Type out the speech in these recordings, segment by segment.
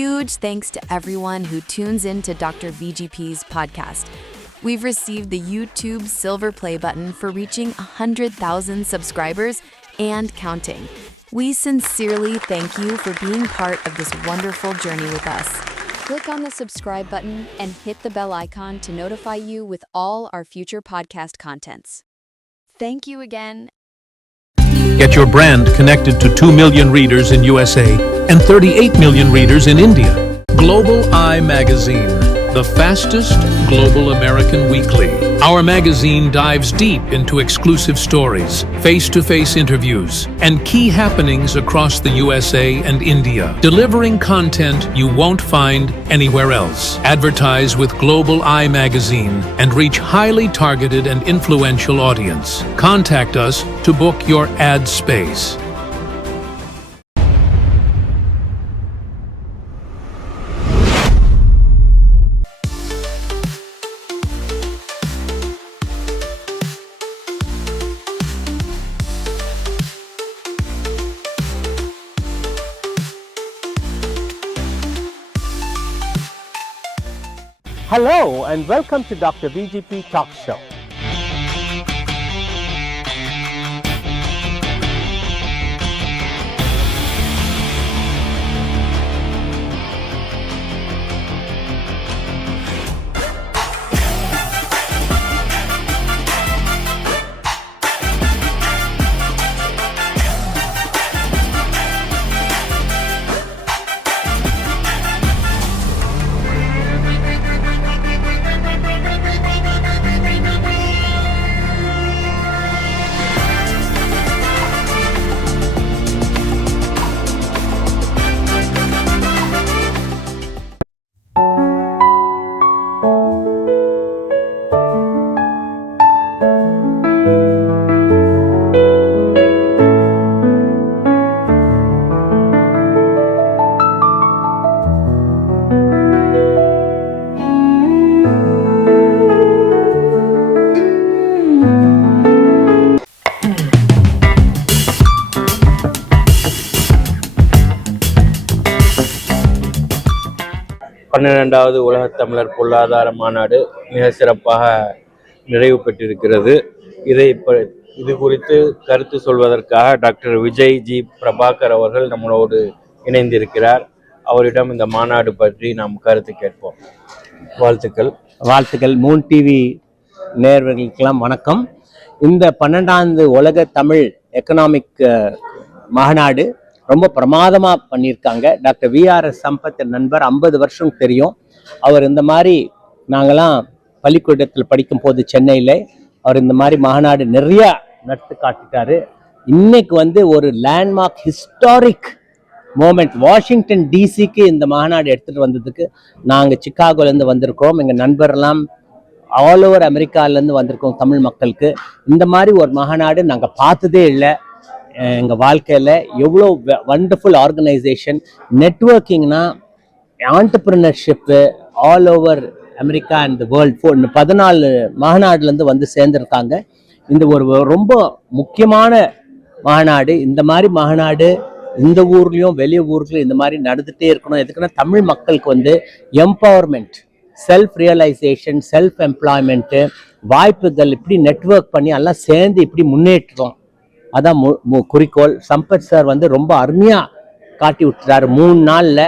huge thanks to everyone who tunes in to Dr. VGP's podcast. We've received the YouTube silver play button for reaching 100,000 subscribers and counting. We sincerely thank you for being part of this wonderful journey with us. Click on the subscribe button and hit the bell icon to notify you with all our future podcast contents. Thank you again. Get your brand connected to 2 million readers in USA and 38 million readers in India. Global Eye Magazine, the fastest global American weekly. Our magazine dives deep into exclusive stories, face-to-face interviews, and key happenings across the USA and India, delivering content you won't find anywhere else. Advertise with Global Eye Magazine and reach highly targeted and influential audience. Contact us to book your ad space. Hello and welcome to Dr. VGP Talk Show. பன்னிரண்டாவது உலகத் தமிழர் பொருளாதார மாநாடு மிக சிறப்பாக நிறைவு பெற்றிருக்கிறது. இது குறித்து கருத்து சொல்வதற்காக டாக்டர் விஜய் ஜி பிரபாகர் அவர்கள் நம்மளோடு இணைந்திருக்கிறார். அவரிடம் இந்த மாநாடு பற்றி நாம் கருத்து கேட்போம். வாழ்த்துக்கள். மூன் டிவி நேயர்களுக்கெல்லாம் வணக்கம். இந்த 12வது உலக தமிழ் எக்கனாமிக் மாநாடு ரொம்ப பிரமாதமாக பண்ணியிருக்காங்க. டாக்டர் VRS சம்பத் நண்பர் 50 வருஷம் தெரியும். அவர் இந்த மாதிரி நாங்களாம் பள்ளிக்கூடத்தில் படிக்கும் போது சென்னையில் அவர் இந்த மாதிரி மாநாடு நிறையா நடத்து காட்டிட்டாரு. இன்னைக்கு ஒரு லேண்ட்மார்க் ஹிஸ்டாரிக் மூமெண்ட். வாஷிங்டன் டிசிக்கு இந்த மாநாடு எடுத்துகிட்டு வந்ததுக்கு நாங்கள் சிக்காகோலேருந்து வந்திருக்கோம். எங்கள் நண்பரெல்லாம் ஆல் ஓவர் அமெரிக்காவிலேருந்து வந்திருக்கோம். தமிழ் மக்களுக்கு இந்த மாதிரி ஒரு மாநாடு நாங்கள் பார்த்ததே இல்லை எங்கள் வாழ்க்கையில். எவ்வளோ வண்டர்ஃபுல் ஆர்கனைசேஷன், நெட்வொர்க்கிங்னா entrepreneurship all over America and world 14 மாநாடுலேருந்து வந்து சேர்ந்துருக்காங்க. இந்த ஒரு ரொம்ப முக்கியமான மாநாடு. இந்த மாதிரி மாநாடு இந்த ஊர்லேயும் வெளிய ஊர்லேயும் இந்த மாதிரி நடந்துகிட்டே இருக்கணும். எதுக்குன்னா தமிழ் மக்களுக்கு empowerment, self realisation, self employment, வாய்ப்புகள், இப்படி நெட்வொர்க் பண்ணி எல்லாம் சேர்ந்து இப்படி முன்னேற்றோம். அதான் குறிக்கோள். சம்பத் சார் ரொம்ப அருமையாக காட்டி விட்டுறாரு. 3 நாளில்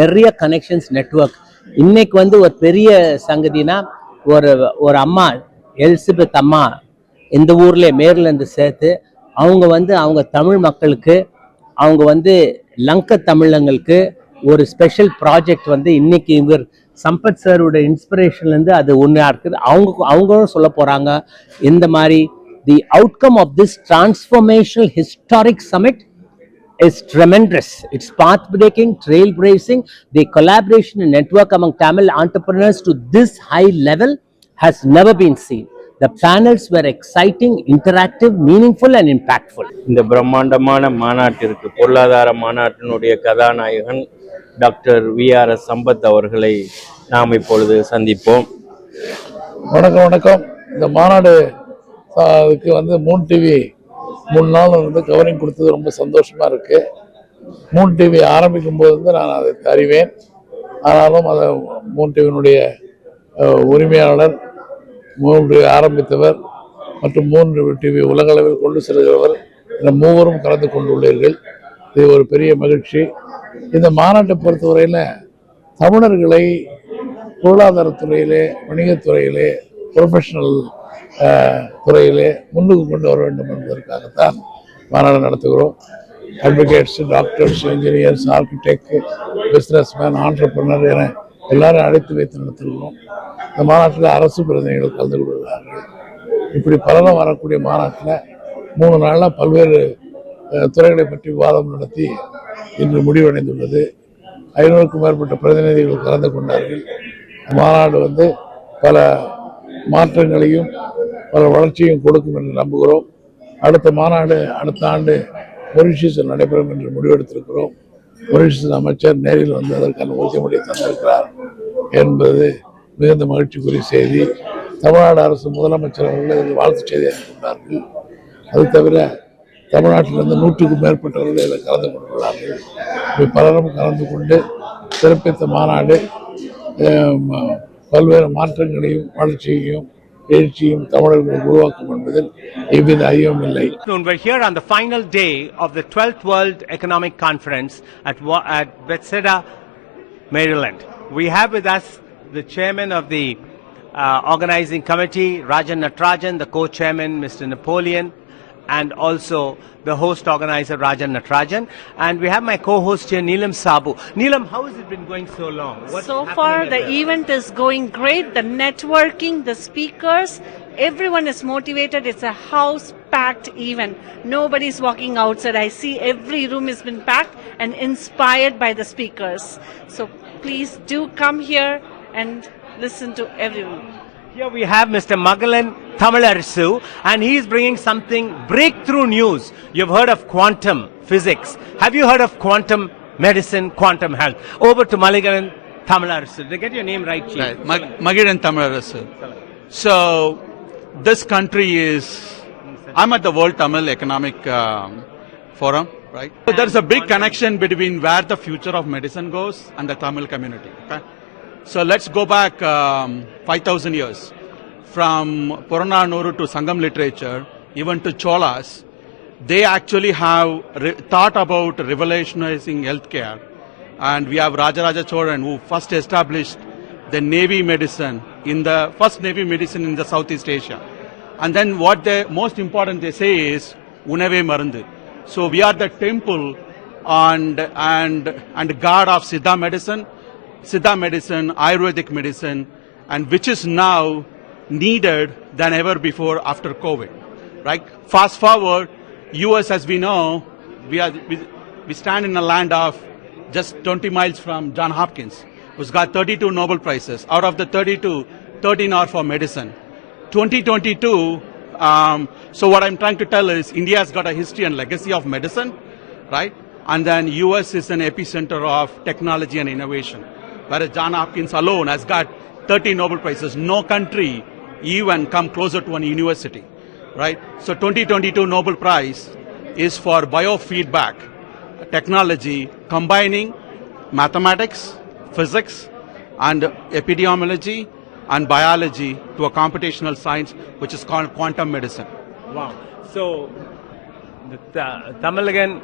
நிறைய கனெக்ஷன்ஸ், நெட்வொர்க். இன்னைக்கு ஒரு பெரிய சங்கதினா ஒரு அம்மா எலிசபெத் அம்மா இந்த ஊர்ல மேரிலேருந்து சேர்த்து அவங்க தமிழ் மக்களுக்கு லங்க தமிழங்களுக்கு ஒரு ஸ்பெஷல் ப்ராஜெக்ட் இன்னைக்கு இவர் சம்பத் சாரோட இன்ஸ்பிரேஷன்லேருந்து அது ஒன்றா இருக்குது. அவங்களும் சொல்ல போகிறாங்க இந்த மாதிரி. The outcome of this transformational historic summit is tremendous. It's path-breaking, trailblazing. The collaboration and network among Tamil entrepreneurs to this high level has never been seen. The panels were exciting, interactive, meaningful and impactful. இந்த பிரம்மாண்டமான மாநாட்டிற்கு பொருளாதார மாநாட்டினுடைய கதாநாயகன் doctor VRS Sampath அவர்களை நாம் இப்பொழுது சந்திப்போம். வணக்கம். இந்த மாநாடு அதுக்கு மூன் டிவி 3 நாள் கவரிங் கொடுத்தது ரொம்ப சந்தோஷமா இருக்கு. மூன் டிவி ஆரம்பிக்கும் போது நான் அதை அறிவேன். ஆனாலும் அதை மூன் டிவியினுடைய உரிமையாளர், 3 ஆரம்பித்தவர் மற்றும் 3 டிவி உலகளவில் கொண்டு செல்கிறவர் இந்த மூவரும் கலந்து கொண்டுள்ளீர்கள். இது ஒரு பெரிய மகிழ்ச்சி. இந்த மாநாட்டை பொறுத்தவரையில் தமிழர்களை பொருளாதாரத்துறையிலே, வணிகத்துறையிலே, ப்ரொஃபஷனல் துறையிலே முன்னுக்கு கொண்டு வர வேண்டும் என்பதற்காகத்தான் மாநாடு நடத்துகிறோம். Advocates, doctors, engineers, architect, businessman, entrepreneur என எல்லாரும் அழைத்து வைத்து நடத்துகிறோம். இந்த மாநாட்டில் அரசு பிரதிநிதிகள் கலந்து கொள்கிறார்கள். இப்படி பலரும் வரக்கூடிய மாநாட்டில் 3 நாளில் பல்வேறு துறைகளை பற்றி விவாதம் நடத்தி இன்று முடிவடைந்துள்ளது. 500க்கும் மேற்பட்ட பிரதிநிதிகள் கலந்து கொண்டார்கள். மாநாடு பல மாற்றங்களையும் பல வளர்ச்சியும் கொடுக்கும் என்று நம்புகிறோம். அடுத்த மாநாடு அடுத்த ஆண்டு மொரிஷியஸில் நடைபெறும் என்று முடிவெடுத்திருக்கிறோம். மொரிஷியஸ் அமைச்சர் நேரில் அதற்கான உறுதிமொழியை தந்திருக்கிறார் என்பது மிகுந்த மகிழ்ச்சிக்குரிய செய்தி. தமிழ்நாடு அரசு முதலமைச்சர் அவர்கள் இதில் வாழ்த்து செய்தி அனுப்பினார்கள். அது தவிர தமிழ்நாட்டிலிருந்து 100க்கும் மேற்பட்டவர்கள் இதில் கலந்து கொண்டுள்ளார்கள். பலரும் கலந்து கொண்டு சிறப்பித்த மாநாடு பல்வேறு மாற்றங்களையும் வளர்ச்சியையும் எழுச்சியும் தமிழர்களுக்கு உருவாக்கும் என்பதில் எவ்வித ஐயமும் இல்லை. We're here on the final day of the 12th World Economic Conference at Bethesda, Maryland. We have with us the chairman of the organizing committee, Rajan NATARAJAN, the co-chairman, Mr. NEPOLEON, and also the host organizer, Rajan NATARAJAN. And we have my co-host here, Neelam Saboo. Neelam, how has it been going so long? So far, the event is going great. The networking, the speakers, everyone is motivated. It's a house-packed event. Nobody's walking outside. I see every room has been packed and inspired by the speakers. So please do come here and listen to everyone. Here we have Mr. Magalan Tamilnadu, and he is bringing something breakthrough news. You've heard of quantum physics. Have you heard of quantum medicine, quantum health? Over to Magalan Tamilnadu. Did I get your name right, Chief? Right. Magalan Tamilnadu. So, this country is, I'm at the World Tamil Economic Forum, right? So, there's a big connection between where the future of medicine goes and the Tamil community, okay? So let's go back 5,000 years. From Purananuru to Sangam literature, even to Cholas, they actually have thought about revolutionizing healthcare. And we have Rajaraja Cholan, who first established the Navy medicine, first Navy medicine in the Southeast Asia. And then what they most important they say is, Unave Marandu. So we are the temple and god of Siddha medicine, Ayurvedic medicine, and which is now needed than ever before after COVID, right? Fast forward, US, as we know, we stand in a land of just 20 miles from Johns Hopkins, who's got 32 Nobel Prizes. Out of the 32, 13 are for medicine. 2022, so what I'm trying to tell is India's got a history and legacy of medicine, right? And then US is an epicenter of technology and innovation. Whereas Johns Hopkins alone has got 30 Nobel Prizes. No country even come closer to an university, right? So 2022 Nobel Prize is for biofeedback technology, combining mathematics, physics, and epidemiology and biology to a computational science, which is called quantum medicine. Wow. So, Tamil again?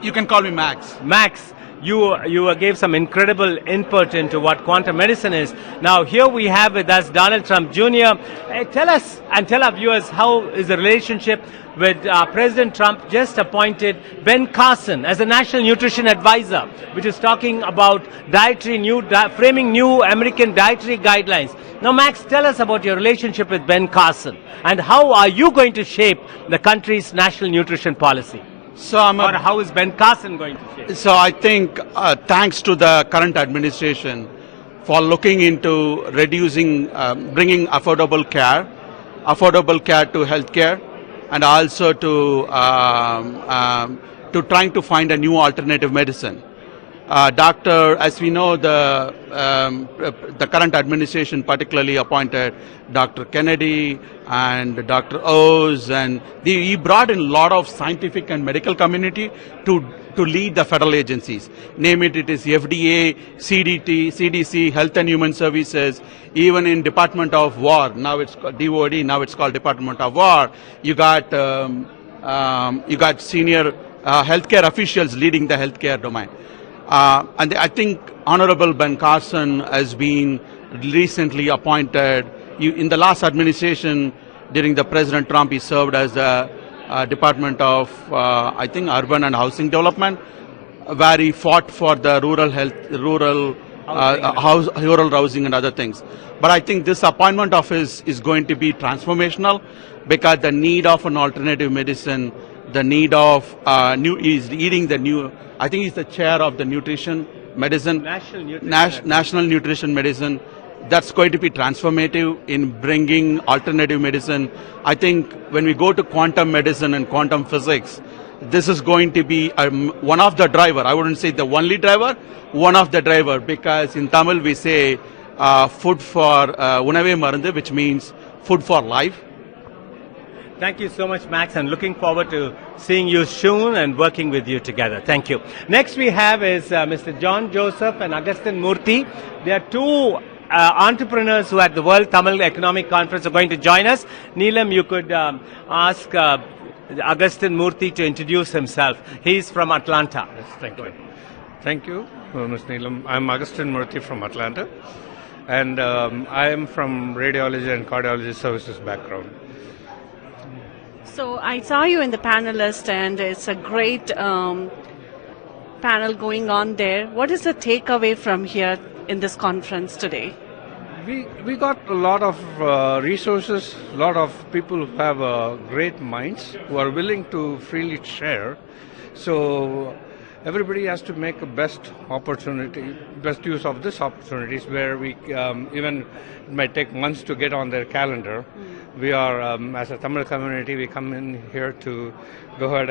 You can call me Max. Max. You gave some incredible input into what quantum medicine is. Now, here we have with us Donald Trump Jr. Tell us and tell our viewers, how is the relationship with President Trump just appointed Ben Carson as a National Nutrition Advisor, which is talking about framing new American dietary guidelines. Now, Max, tell us about your relationship with Ben Carson and how are you going to shape the country's national nutrition policy? So how is Ben Carson going to shape? So I think thanks to the current administration for looking into reducing, bringing affordable care to healthcare, and also to trying to find a new alternative medicine. As we know, the current administration particularly appointed Dr. Kennedy and Dr. Oz, and he brought in a lot of scientific and medical community to lead the federal agencies. Name it, it is FDA, CDC, Health and Human Services, even in Department of War. Now it's called DOD, now it's called Department of War. You got senior healthcare officials leading the healthcare domain. And I think Honorable Ben Carson has been recently appointed. In the last administration, during the President Trump, he served as the Department of, I think, Urban and Housing Development, where he fought for the rural health, rural housing and other things. But I think this appointment of his is going to be transformational, because the need of an alternative medicine, the need of he's leading the new, I think he's the chair of the nutrition medicine, National Nutrition Medicine. That's going to be transformative in bringing alternative medicine. I think when we go to quantum medicine and quantum physics, this is going to be one of the driver. I wouldn't say the only driver, one of the driver, because in Tamil we say food for unave marundu, which means food for life. Thank you so much, Max, and looking forward to seeing you soon and working with you together. Thank you. Next we have is Mr. John Joseph and Agustin Murthy. They are two entrepreneurs who at the World Tamil Economic Conference are going to join us. Neelam, you could ask Agustin Murthy to introduce himself. He's from Atlanta. Yes, thank you. Thank you, Ms. Neelam. I'm Agustin Murthy from Atlanta, and I am from radiology and cardiology services background. So I saw you in the panelist, and it's a great panel going on there. What is the takeaway from here in this conference today? We got a lot of resources, a lot of people who have great minds, who are willing to freely share. So everybody has to make the best use of this opportunities, where we even it might take months to get on their calendar. We are, as a Tamil community, we come in here to go ahead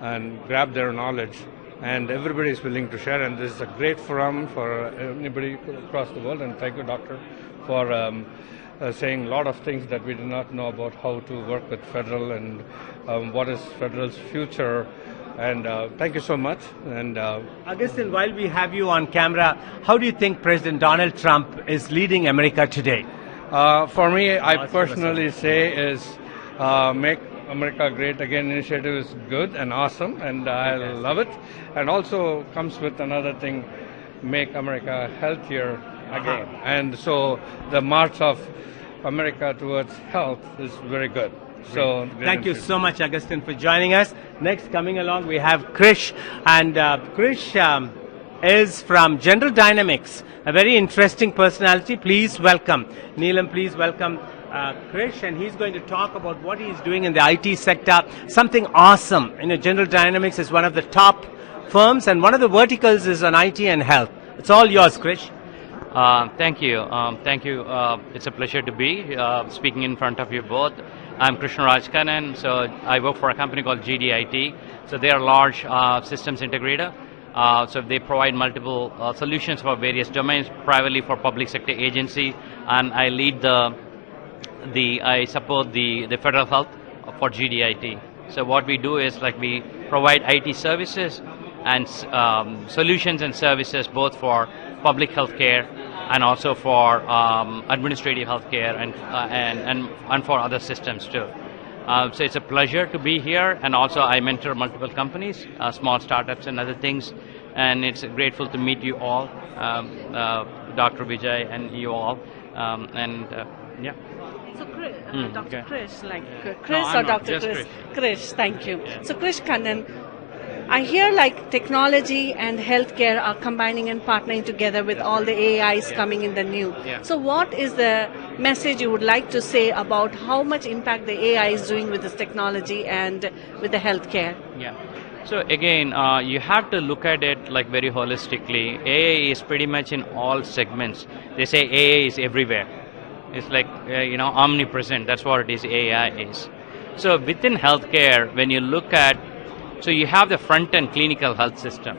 and grab their knowledge. And everybody is willing to share, and this is a great forum for anybody across the world. And thank you, Doctor, for saying a lot of things that we do not know about how to work with federal and what is federal's future. And thank you so much. And Agustin, while we have you on camera, how do you think President Donald Trump is leading America today? For me, I personally say is make America Great Again initiative is good and awesome, and I love it. And also comes with another thing, make America healthier again. And so the march of America towards health is very good. So thank you so much, Agustin, for joining us. Next, coming along, we have Krish, and Krish is from General Dynamics, a very interesting personality. Please welcome Neelam. Please welcome Krish, and he's going to talk about what he's doing in the IT sector. Something awesome. General Dynamics is one of the top firms, and one of the verticals is on IT and health. It's all yours, Krish. Thank you. It's a pleasure to be speaking in front of you both. I'm Krishna Rajkanan, so I work for a company called GDIT. So they are a large systems integrator. So they provide multiple solutions for various domains, primarily for public sector agency, and I lead I support the federal health for GDIT. So what we do is we provide IT services and solutions and services both for public healthcare and also for administrative healthcare and for other systems too. So it's a pleasure to be here, and also I mentor multiple companies, small startups and other things, and it's grateful to meet you all, Dr. Vijay and you all, yeah. So, Dr. Okay. Krish, Chris No, or I'm not, Dr. just Krish? Krish, thank you. So, Krish Kannan, I hear technology and healthcare are combining and partnering together with all the AIs coming in the new. Yeah. So, what is the message you would like to say about how much impact the AI is doing with this technology and with the healthcare? Yeah. So again, you have to look at it very holistically. AI is pretty much in all segments. They say AI is everywhere. It's omnipresent. That's what it is. AI is. So within healthcare, when you look at, so you have the front-end clinical health system,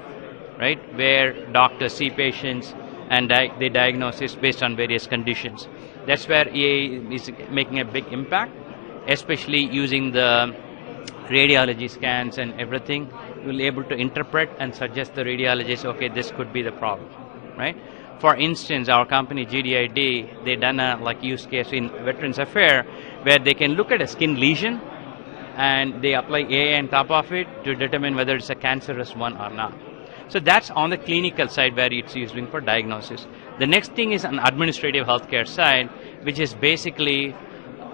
right, where doctors see patients and they diagnose it based on various conditions. That's where AI is making a big impact, especially using the radiology scans and everything, will be able to interpret and suggest the radiologist, okay, this could be the problem, right? For instance, our company GDID, they done a use case in Veterans Affairs where they can look at a skin lesion and they apply AI on top of it to determine whether it's a cancerous one or not. So that's on the clinical side where it's used for diagnosis. The next thing is on administrative healthcare side, which is basically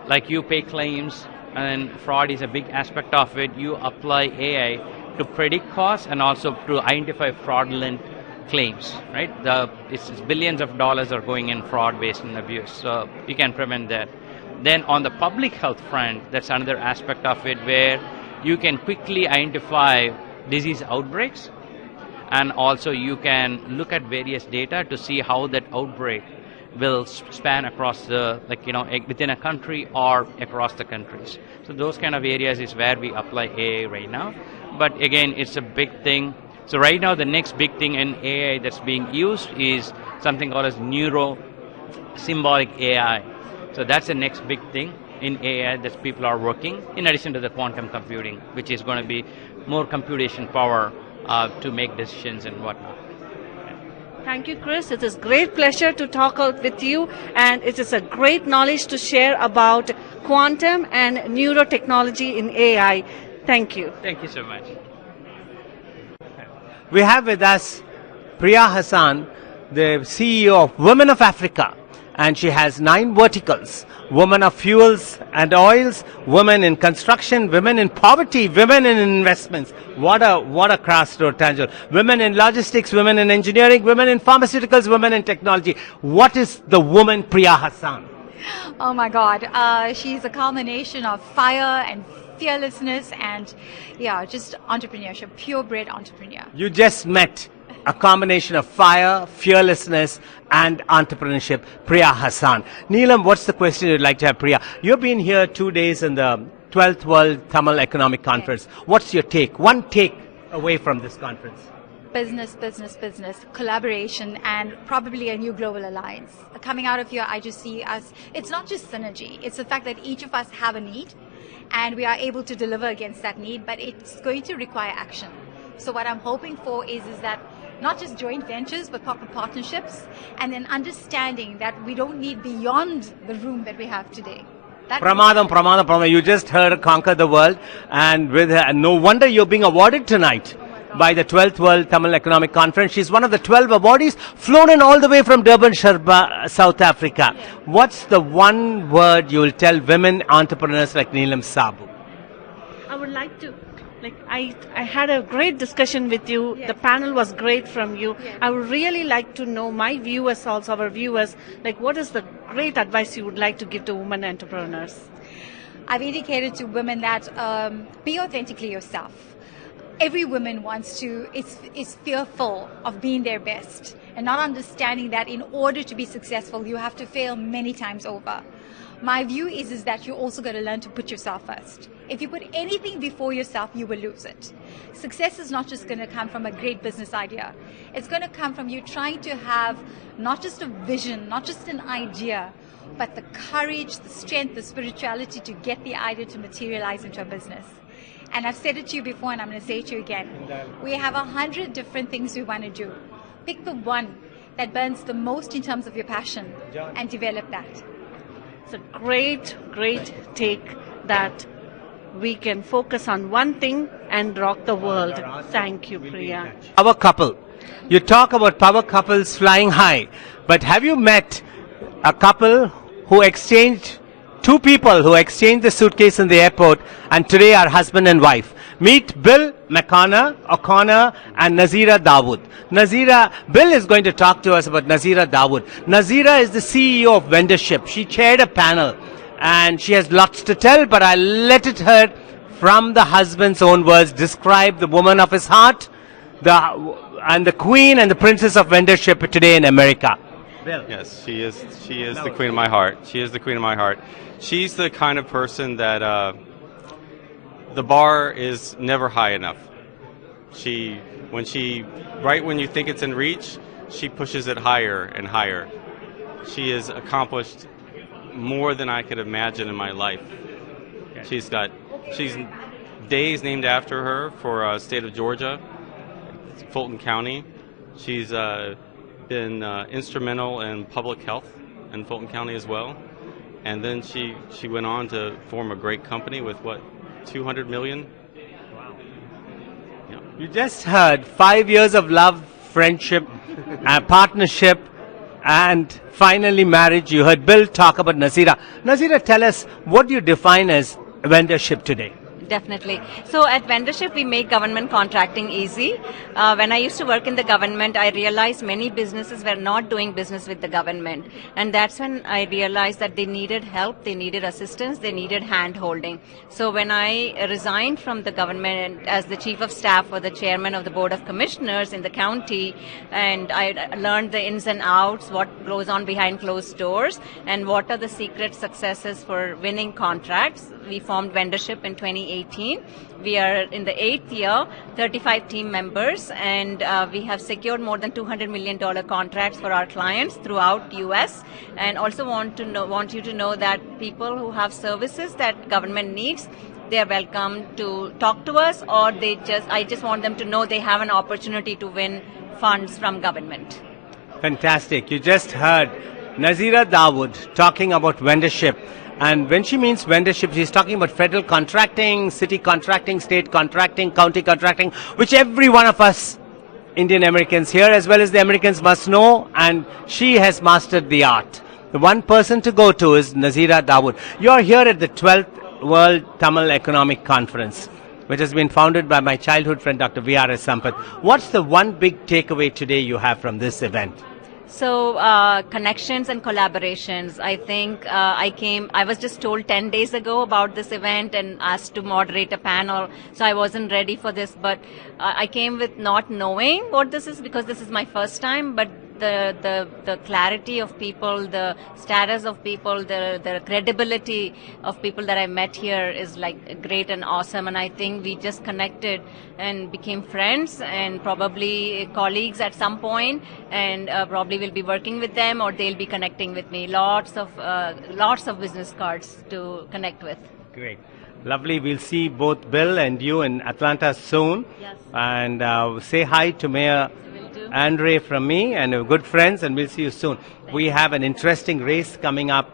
like you pay claims and fraud is a big aspect of it. You apply AI to predict costs and also to identify fraudulent claims, right? It's billions of dollars are going in fraud based on abuse. So you can prevent that. Then on the public health front, that's another aspect of it where you can quickly identify disease outbreaks, and also you can look at various data to see how that outbreak will span across the, within a country or across the countries. So those kind of areas is where we apply AI right now. But again, it's a big thing. So right now, the next big thing in AI that's being used is something called as Neuro Symbolic AI. So that's the next big thing in AI that people are working, in addition to the quantum computing, which is going to be more computation power to make decisions and whatnot. Thank you, Chris. It is great pleasure to talk out with you, and it is a great knowledge to share about quantum and neurotechnology in AI. Thank you. Thank you so much. We have with us Priya Hassan, the CEO of Women of Africa, and she has 9 verticals: women of fuels and oils, women in construction, women in poverty, women in investments. What a crossroad tangent. Women in logistics, women in engineering, women in pharmaceuticals, women in technology. What is the woman Priya Hassan? Oh my God, she's a culmination of fire and fearlessness and just entrepreneurship, purebred entrepreneur. You just met a combination of fire, fearlessness, and entrepreneurship, Priya Hassan. Neelam, what's the question you'd like to have, Priya? You've been here 2 days in the 12th World Tamil Economic Conference. What's your take? One take away from this conference. Business, collaboration, and probably a new global alliance. Coming out of here, I just see us, it's not just synergy, it's the fact that each of us have a need, and we are able to deliver against that need, but it's going to require action. So what I'm hoping for is that not just joint ventures, but proper partnerships, and then understanding that we don't need beyond the room that we have today. Pramadam. You just heard Conquer the World, and with no wonder you're being awarded tonight by the 12th World Tamil Economic Conference. She's one of the 12 awardees, flown in all the way from Durban, South Africa. Yeah. What's the one word you'll tell women entrepreneurs like Neelam Saboo? I would like to, I had a great discussion with you. Yes. The panel was great from you. Yes. I would really like to know, my viewers also, our viewers, what is the great advice you would like to give to women entrepreneurs? I've indicated to women that be authentically yourself. Every woman is fearful of being their best and not understanding that in order to be successful, you have to fail many times over. My view is that you're also going to learn to put yourself first. If you put anything before yourself, you will lose it. Success is not just going to come from a great business idea. It's going to come from you trying to have not just a vision, not just an idea, but the courage, the strength, the spirituality to get the idea to materialize into a business. And I've said it to you before, and I'm going to say it to you again. We have 100 different things we want to do. Pick the one that burns the most in terms of your passion and develop that. It's a great, great take that we can focus on one thing and rock the world. Thank you, Priya. Power couple. You talk about power couples flying high, but have you met a couple who exchanged, 2 people who exchanged the suitcase in the airport and today are husband and wife? Meet Bill O'Connor and Nazira Dawood. Bill is going to talk to us about Nazira Dawood. Nazira is the CEO of Vendorship. She chaired a panel and she has lots to tell, but I'll let it her from the husband's own words describe the woman of his heart, and the queen and the princess of Vendorship today in America. Bill. Yes, she is the queen of my heart. She is the queen of my heart. She's the kind of person that the bar is never high enough. Right when you think it's in reach, she pushes it higher and higher. She has accomplished more than I could imagine in my life. She's day is named after her for state of Georgia, Fulton County. She's been instrumental in public health in Fulton County as well. And then she went on to form a great company with, what, 200 million? Wow. Yeah. You just heard 5 years of love, friendship, partnership, and finally marriage. You heard Bill talk about Nazira. Nazira, tell us, what do you define as vendorship today? Definitely. So at Vendorship, we make government contracting easy. When I used to work in the government, I realized many businesses were not doing business with the government. And that's when I realized that they needed help, they needed assistance, they needed hand-holding. So when I resigned from the government as the chief of staff or the chairman of the board of commissioners in the county, and I learned the ins and outs, what goes on behind closed doors, and what are the secret successes for winning contracts, we formed Vendorship in 2018. We are in the 8th year, 35 team members, and we have secured more than $200 million contracts for our clients throughout US. And also want you to know that people who have services that government needs, they are welcome to talk to us, or I just want them to know they have an opportunity to win funds from government. Fantastic. You just heard Nazira Dawood talking about vendorship. And when she means vendorship, she's talking about federal contracting, city contracting, state contracting, county contracting, which every one of us Indian Americans here as well as the Americans must know, and she has mastered the art. The one person to go to is Nazira Dawood. You're here at the 12th World Tamil Economic Conference, which has been founded by my childhood friend Dr. V.R.S. Sampath. What's the one big takeaway today you have from this event? So connections and collaborations. I think I was just told 10 days ago about this event and asked to moderate a panel. So I wasn't ready for this, but I came with not knowing what this is because this is my first time, but the clarity of people, the status of people, the credibility of people that I met here is like great and awesome. And I think we just connected and became friends and probably colleagues at some point, and probably will be working with them or they'll be connecting with me. Lots of business cards to connect with. Great. Lovely. We'll see both Bill and you in Atlanta soon. Yes. And say hi to Mayor Andre from me, and we're good friends, and we'll see you soon. We have an interesting race coming up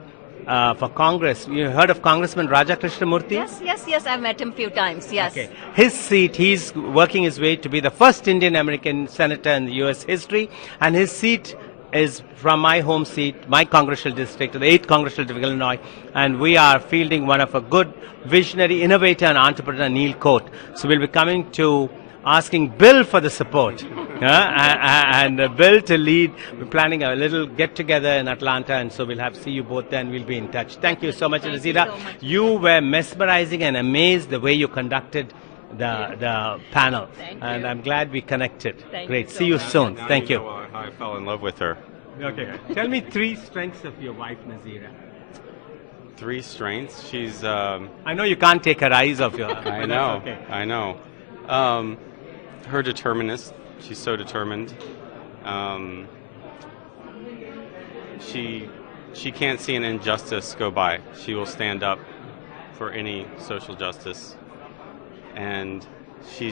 for Congress. You heard of Congressman Raja Krishnamurthy? Yes, I've met him a few times, yes. Okay. His seat, he's working his way to be the first Indian American senator in the U.S. history, and his seat is from my home seat, my congressional district, the 8th congressional district of Illinois, and we are fielding one of a good visionary innovator and entrepreneur, Neil Coate. So we'll be coming to asking Bill for the support and Bill to lead. We're planning a little get-together in Atlanta, and so we'll see you both then. We'll be in touch. Thank you so much, Nazira. You were mesmerizing and amazed the way you conducted the panel, and I'm glad we connected. Great. See you soon. Thank you. I fell in love with her. Okay. Tell me 3 strengths of your wife, Nazira. 3 strengths. She's. I know you can't take her eyes off your. I know. Okay. I know. Her determinist. She's so determined. She can't see an injustice go by. She will stand up for any social justice. And she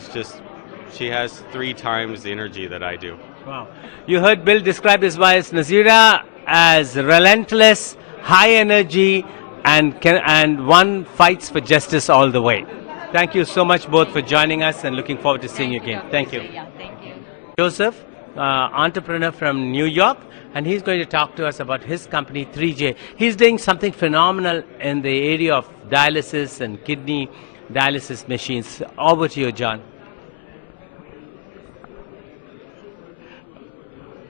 has 3 times the energy that I do. Wow. You heard Bill describe his wife Nazira as relentless, high energy, and one fights for justice all the way. Thank you so much both for joining us, and looking forward to seeing you again. Thank you. Yeah, thank you. Joseph, entrepreneur from New York, and he's going to talk to us about his company 3J. He's doing something phenomenal in the area of dialysis and kidney dialysis machines. Over to you, John.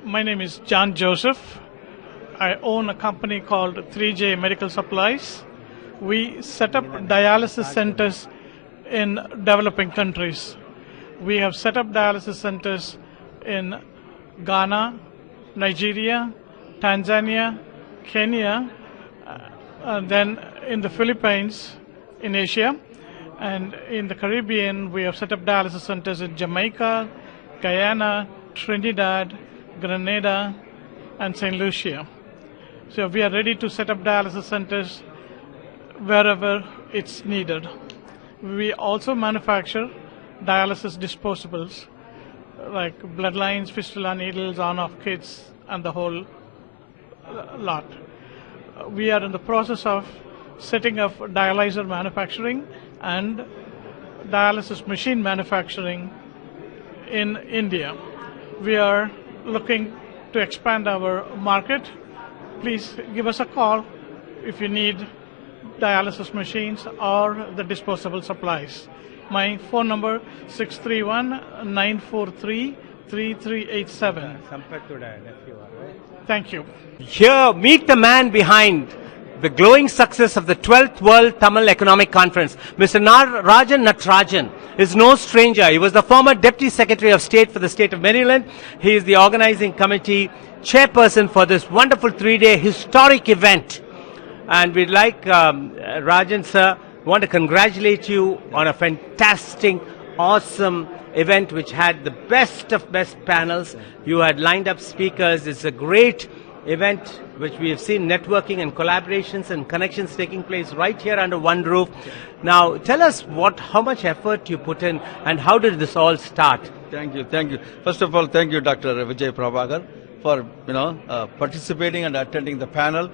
My name is John Joseph. I own a company called 3J Medical Supplies. We set up dialysis centers in developing countries. We have set up dialysis centers in Ghana, Nigeria, Tanzania, Kenya, then in the Philippines, in Asia, and in the Caribbean. We have set up dialysis centers in Jamaica, Guyana, Trinidad, Grenada, and St. Lucia. So we are ready to set up dialysis centers wherever it's needed. We also manufacture dialysis disposables like bloodlines, fistula needles, on-off kits, and the whole lot. We are in the process of setting up dialyzer manufacturing and dialysis machine manufacturing in India. We are looking to expand our market. Please give us a call if you need dialysis machines or the disposable supplies. My phone number 631-943-3387. Thank you. Here, meet the man behind the glowing success of the 12th World Tamil Economic Conference. Mr. NATARAJAN is no stranger. He was the former Deputy Secretary of State for the state of Maryland. He is the organizing committee chairperson for this wonderful 3-day historic event. And we'd like, Rajan sir, want to congratulate you on a fantastic, awesome event which had the best of best panels. You had lined up speakers. It's a great event which we have seen networking and collaborations and connections taking place right here under one roof. Now, tell us how much effort you put in and how did this all start? Thank you. First of all, thank you, Dr. Vijay Prabhakar, for participating and attending the panel.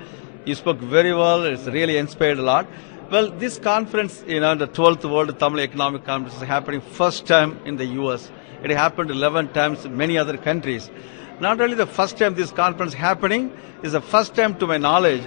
You spoke very well. It's really inspired a lot. Well, this conference, the 12th World Tamil Economic Conference is happening first time in the U.S. It happened 11 times in many other countries. Not only the first time this conference happening, is the first time to my knowledge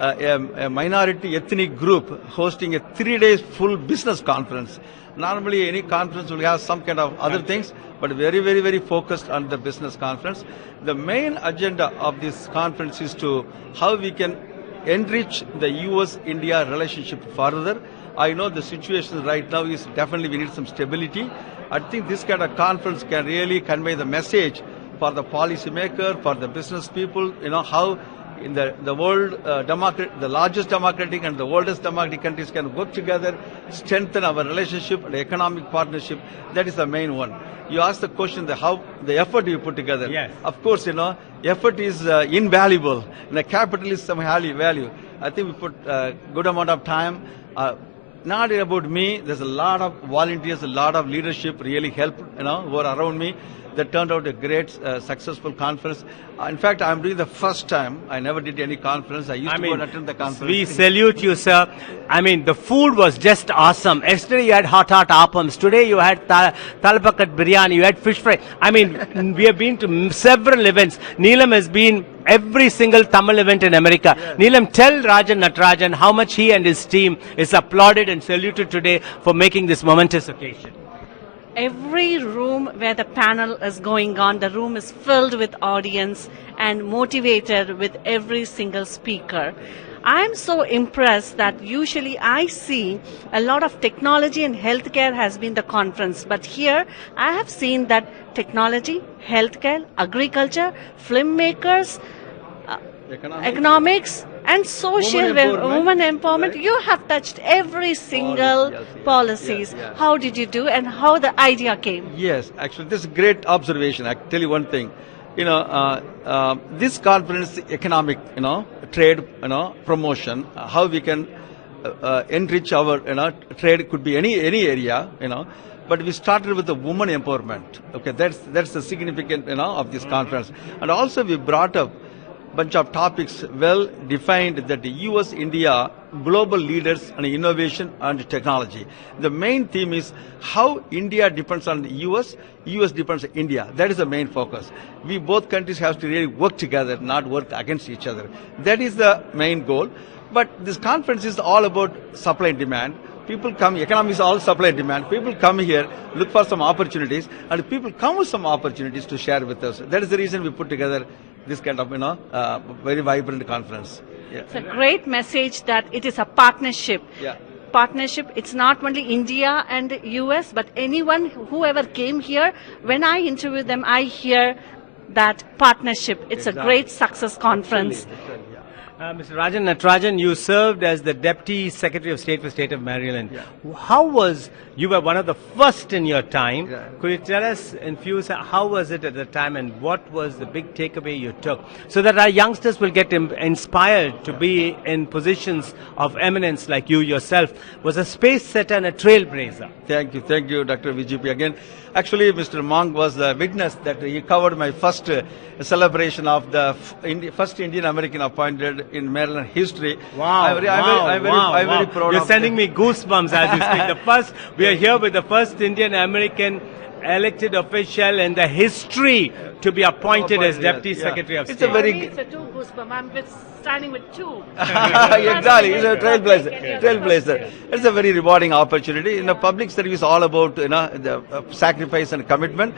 a minority ethnic group hosting a 3-day full business conference. Normally any conference will have some kind of other things, but very, very, very focused on the business conference. The main agenda of this conference is to how we can enrich the US-India relationship further. I know the situation right now is definitely we need some stability. I think this kind of conference can really convey the message for the policymaker, for the business people, how in the world, the largest democratic and the oldest democratic countries can work together, strengthen our relationship and economic partnership. That is the main one. You asked the question, how the effort you put together. Yes. Of course, effort is invaluable. In a capitalist value. I think we put a good amount of time. Not about me. There's a lot of volunteers, a lot of leadership really helped, who are around me. That turned out a great, successful conference. In fact, I'm doing the first time. I never did any conference. I used to go and attend the conference. We salute you, sir. The food was just awesome. Yesterday you had hot appams. Today you had talapakat biryani. You had fish fry. We have been to several events. Neelam has been every single Tamil event in America. Yes. Neelam, tell Rajan NATARAJAN how much he and his team is applauded and saluted today for making this momentous occasion. Every room where the panel is going on, the room is filled with audience and motivated with every single speaker. I'm so impressed that usually I see a lot of technology and healthcare has been the conference, but here I have seen that technology, healthcare, agriculture, filmmakers, economics and social women empowerment. You have touched every single policies. Yes. How did you do and how the idea came? Yes, actually this is a great observation. I can tell you one thing. This conference, economic, trade, promotion, how we can enrich our, trade could be any area, but we started with the woman empowerment. Okay, that's the significant, of this conference. And also we brought up bunch of topics well defined that the US-India global leaders on innovation and technology. The main theme is how India depends on the US depends on India. That is the main focus. We both countries have to really work together, not work against each other. That is the main goal. But this conference is all about supply and demand. People come, economy is all supply and demand. People come here, look for some opportunities, and people come with some opportunities to share with us. That is the reason we put together this kind of, very vibrant conference. Yeah. It's a great message that it is a partnership. Yeah. Partnership, it's not only India and US, but anyone, whoever came here, when I interview them, I hear that partnership. It's a great success conference. Mr. Rajan Natarajan, you served as the Deputy Secretary of State for State of Maryland. How was, you were one of the first in your time. Could you tell us, infuse, how was it at the time and what was the big takeaway you took so that our youngsters will get inspired to be in positions of eminence like you yourself? Was a space setter and a trailblazer. Thank you, Dr. VGP again. Actually, Mr. Monk was the witness that he covered my first celebration of the first Indian American appointed in Maryland history. Wow! I'm very proud. You're sending me goosebumps as you speak. We are here with the first Indian American elected official in the history to be appointed as Deputy Secretary of State. It's a two goosebumps. I'm standing with two. Exactly, he's a trailblazer. It's a very rewarding opportunity. In the public service, all about the sacrifice and commitment.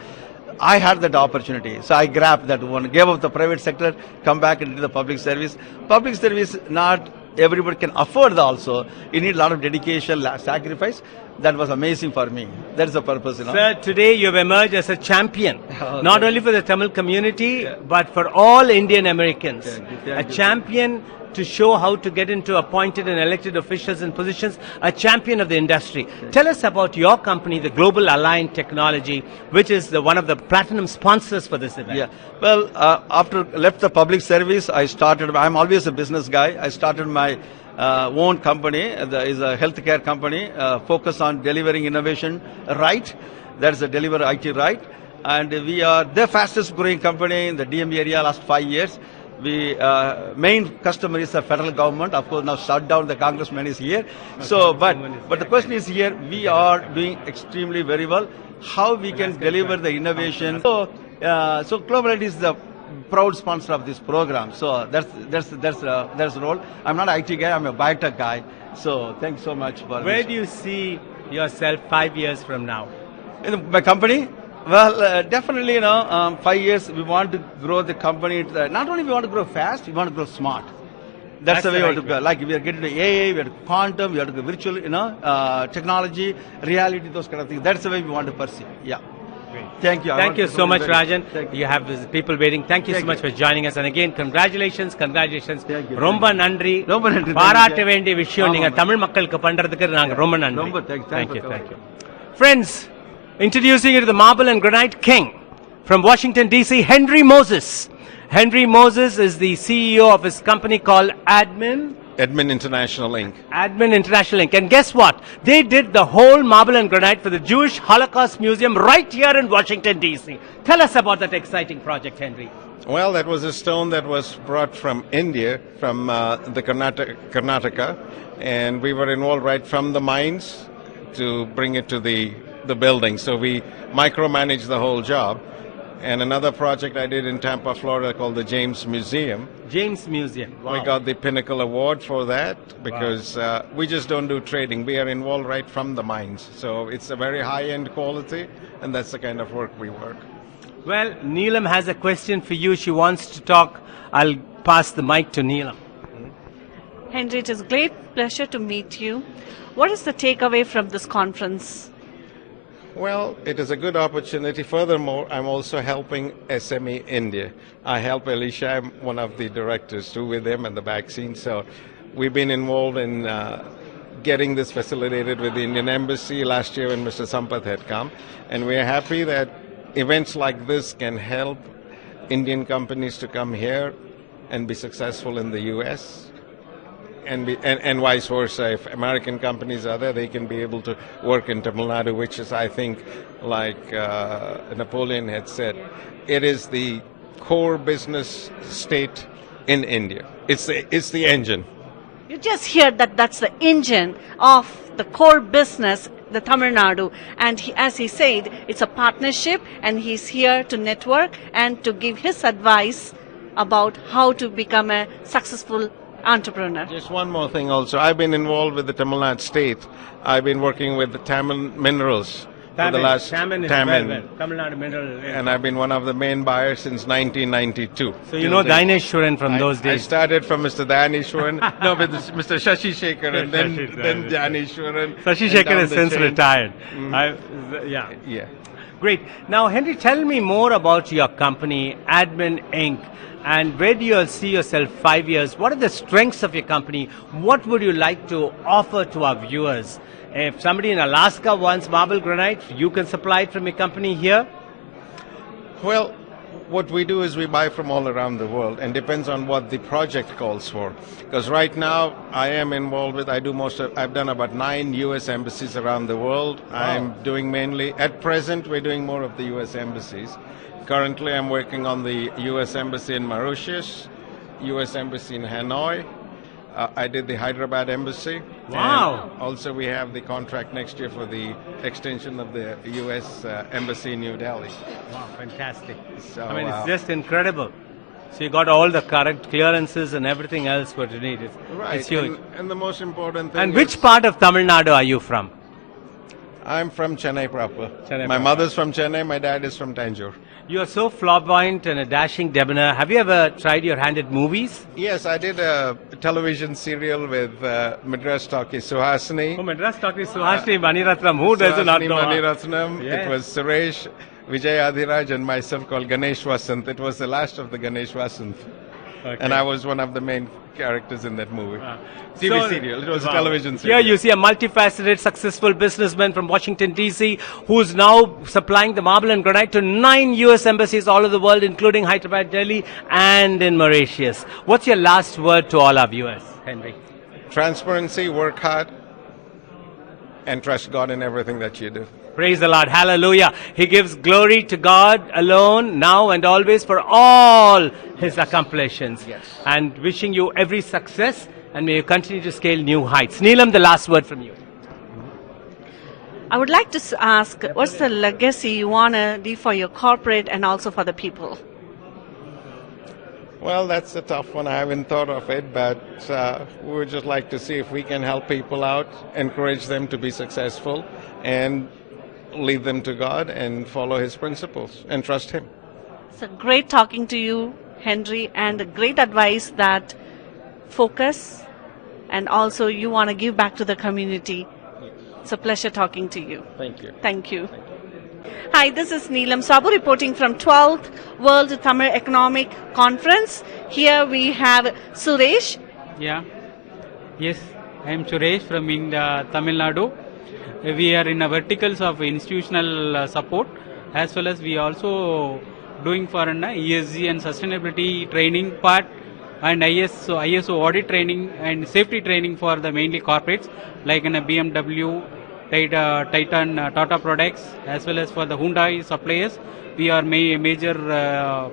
I had that opportunity, so I grabbed that one, gave up the private sector, come back into the public service. Public service, not everybody can afford also. You need a lot of dedication, sacrifice. That was amazing for me. That's the purpose, Sir, today you have emerged as a champion, not only for the Tamil community, but for all Indian Americans. Thank you. Champion to show how to get into appointed and elected officials and positions, a champion of the industry. Tell us about your company, the Global Aligned Technology, which is one of the platinum sponsors for this event. Yeah. Well, after left the public service, I'm always a business guy. I started my own company, is a healthcare company, focused on delivering innovation right. That's a deliver IT right. And we are the fastest growing company in the DMV area last 5 years. We main customer is the federal government. Of course, now shut down, the congressman is here. So, but the question is here, we are doing extremely very well. How we can deliver the innovation. So Global is the proud sponsor of this program. So that's the role. I'm not an IT guy. I'm a biotech guy. So thanks so much for Where do you see yourself 5 years from now? In my company? Well, definitely, 5 years, we want to grow the company. Not only we want to grow fast, we want to grow smart. That's the way we want to go. Like we are getting to AI, we are to quantum, we are to go virtual, technology, reality, those kind of things. That's the way we want to pursue. Yeah. Great. Thank you. Thank you so much, Rajan. You have people waiting. Thank you so much for joining us. And again, congratulations. Romba nandri. பாராட்ட வேண்டிய விஷயம் நீங்க தமிழ் மக்களுக்கு பண்றதுக்கு நாங்க ரொம்ப நன்றி. Thank you. Friends, introducing you to the Marble and Granite King from Washington, D.C., Henry Moses. Henry Moses is the CEO of his company called Admin International Inc. Admin International Inc. And guess what? They did the whole marble and granite for the Jewish Holocaust Museum right here in Washington, D.C. Tell us about that exciting project, Henry. Well, that was a stone that was brought from India, from the Karnataka, and we were involved right from the mines to bring it to the building. So we micromanaged the whole job. And another project I did in Tampa, Florida called the James Museum. James Museum. Wow. We got the Pinnacle Award for that because we just don't do trading. We are involved right from the mines. So it's a very high-end quality, and that's the kind of work we work. Well, Neelam has a question for you. She wants to talk. I'll pass the mic to Neelam. Henry, it is a great pleasure to meet you. What is the takeaway from this conference? Well, it is a good opportunity. Furthermore, I'm also helping SME India. I help Elisha. I'm one of the directors too with him and the vaccine. So we've been involved in getting this facilitated with the Indian Embassy last year when Mr. Sampath had come. And we're happy that events like this can help Indian companies to come here and be successful in the U.S. And vice versa. If American companies are there, they can be able to work in Tamil Nadu, which is, I think, like Napoleon had said, it is the core business state in India. It's the engine. You just heard that that's the engine of the core business, the Tamil Nadu. And as he said, it's a partnership, and he's here to network and to give his advice about how to become a successful entrepreneur. Just one more thing also. I've been involved with the Tamil Nadu state. I've been working with the Tamil Minerals for the last Tamil Nadu Mineral. And I've been one of the main buyers since 1992. So you know Dineshwaran from those days. I started from Mr. Dineshwaran, no, with Mr. Shashi Shekhar, and then Dineshwaran. Shashi Shekhar has since retired. Yeah. Great. Now, Henry, tell me more about your company, Admin Inc. And where do you see yourself 5 years? What are the strengths of your company? What would you like to offer to our viewers? If somebody in Alaska wants marble granite, you can supply it from your company here? Well, what we do is we buy from all around the world, and depends on what the project calls for. Because right now I am involved with, I've done about 9 US embassies around the world. Wow. I'm doing mainly, at present we're doing more of the US embassies. Currently I'm working on the US embassy in Mauritius, US embassy in Hanoi. I did the Hyderabad embassy. Wow. And also we have the contract next year for the extension of the US embassy in New Delhi. Wow, fantastic. So, I mean, it's just incredible. So you got all the correct clearances and everything else what you need. Right. It's huge. And the most important thing And which part of Tamil Nadu are you from? I'm from Chennai proper. Chennai My proper. mother's from Chennai, my dad is from Tanjore. You are so flamboyant and a dashing debonair. Have you ever tried your hand at movies? Yes, I did a television serial with Madras Talkie Suhasini. Oh, Madras Talkie Suhasini Maniratnam. Who does not Suhasini know? Maniratnam. Yes. It was Suresh, Vijay Adhiraj and myself called Ganesh Vasant. It was the last of the Ganesh Vasant. Okay. And I was one of the main characters in that movie. TV So- serial. It was Wow. a television serial. Here you see a multifaceted, successful businessman from Washington, D.C., who's now supplying the marble and granite to 9 U.S. embassies all over the world, including Hyderabad, Delhi, and in Mauritius. What's your last word to all our viewers, Henry? Transparency, work hard, and trust God in everything that you do. Praise the Lord. Hallelujah. He gives glory to God alone, now and always, for all his accomplishments. Yes. And wishing you every success, and may you continue to scale new heights. Neelam, the last word from you. I would like to ask, what's the legacy you want to leave for your corporate and also for the people? Well, that's a tough one. I haven't thought of it, but we would just like to see if we can help people out, encourage them to be successful, and lead them to God and follow His principles and trust Him. It's a great talking to you, Henry, and a great advice that focus and also you want to give back to the community. It's a pleasure talking to you. Thank you. Thank you. Hi, this is Neelam Saboo reporting from 12th World Tamil Economic Conference. Here we have Suresh. Yeah. Yes, I am Suresh from Tamil Nadu. We are in a verticals of institutional support, as well as we also doing for an ESG and sustainability training part, and ISO audit training and safety training for the mainly corporates like in a BMW, Titan, Tata products, as well as for the Hyundai suppliers. We are major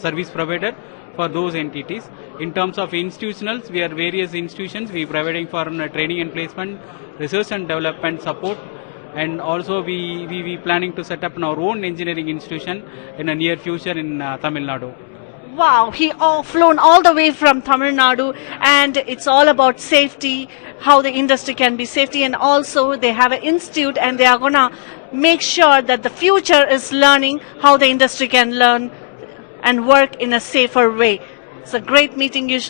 service provider for those entities. In terms of institutionals, we are various institutions. We providing for training and placement, research and development support, and also we planning to set up our own engineering institution in a near future in Tamil Nadu. Wow, he flown all the way from Tamil Nadu, and it's all about safety, how the industry can be safety, and also they have an institute and they are going to make sure that the future is learning how the industry can learn and work in a safer way. It's a great meeting you.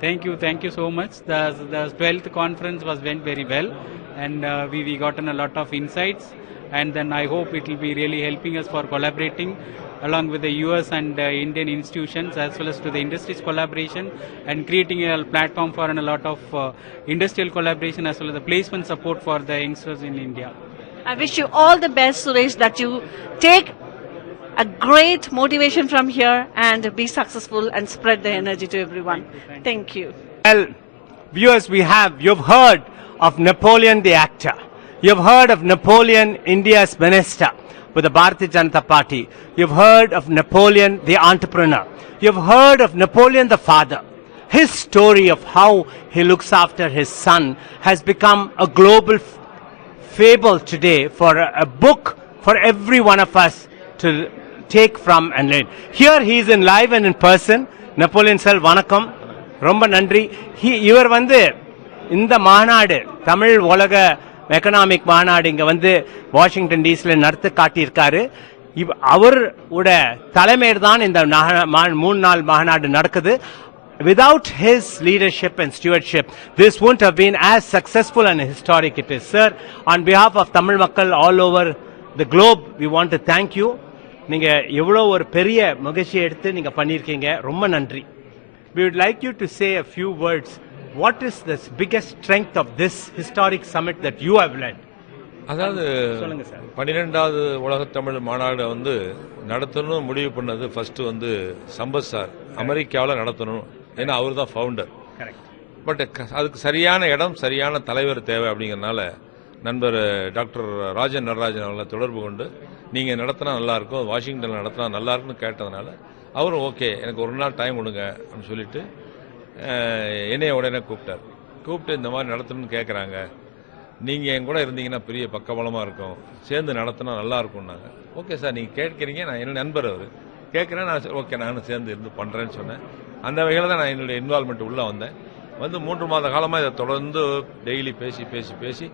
Thank you so much. The 12th conference went very well, and we gotten a lot of insights, and then I hope it will be really helping us for collaborating along with the US and Indian institutions, as well as to the industry's collaboration, and creating a platform for a lot of industrial collaboration, as well as the placement support for the youngsters in India. I wish you all the best, Suresh, that you take a great motivation from here and be successful and spread the energy to everyone. Thank you. Well, viewers, you've heard of Napoleon the actor. You've heard of Napoleon, India's minister with the Bharatiya Janata Party. You've heard of Napoleon the entrepreneur. You've heard of Napoleon the father. His story of how he looks after his son has become a global fable today for a book for every one of us to take from and learn. Here he is in live and in person. Napoleon sir, vanakkam. Romba nandri. இவர் வந்து இந்த மாநாடு தமிழ் உலக economic மாநாடு இங்க வந்து Washington டிசில நடத்தி காட்டியிருக்காரு. அவரோட தலைமையில் தான் இந்த 3 நாள் மாநாடு நடக்குது. Without his leadership and stewardship, this wouldn't have been as successful and historic it is. Sir, on behalf of Tamil Makkal all over the globe, we want to thank you நீங்கள் எவ்வளோ ஒரு பெரிய முயற்சி எடுத்து நீங்கள் பண்ணியிருக்கீங்க. ரொம்ப நன்றி. We would like you to say a few words. What is the biggest strength of this historic summit that you have led? அதாவது 12வது உலகத்தமிழ் மாநாடு வந்து நடத்தணும் முடிவு பண்ணது ஃபர்ஸ்ட் வந்து சம்பத் சார் அமெரிக்காவில் நடத்தணும். ஏன்னா அவர் தான் ஃபவுண்டர். பட் அதுக்கு சரியான இடம் சரியான தலைவர் தேவை அப்படிங்கிறதுனால நண்பர் டாக்டர் ராஜன் நடராஜன் அவர்களை தொடர்பு கொண்டு நீங்கள் நடத்தினா நல்லாயிருக்கும், வாஷிங்டனில் நடத்தினா நல்லாயிருக்குன்னு கேட்டதுனால அவரும் ஓகே எனக்கு ஒரு நாள் டைம் கொடுங்க அப்படின்னு சொல்லிட்டு என்னைய உடனே கூப்பிட்டு இந்த மாதிரி நடத்தணும்னு கேட்குறாங்க, நீங்கள் என் கூட இருந்தீங்கன்னா பெரிய பக்கபலமாக இருக்கும், சேர்ந்து நடத்தினா நல்லா இருக்கும்னாங்க. ஓகே சார் நீங்கள் கேட்குறீங்க, நான் என்னோட நண்பர் அவர் கேட்குறேன், நான் ஓகே நானும் சேர்ந்து இருந்து பண்ணுறேன்னு சொன்னேன். அந்த வகையில் தான் நான் என்னுடைய இன்வால்மெண்ட் உள்ளே வந்தேன். வந்து 3 மாத காலமாக இதை தொடர்ந்து டெய்லி பேசி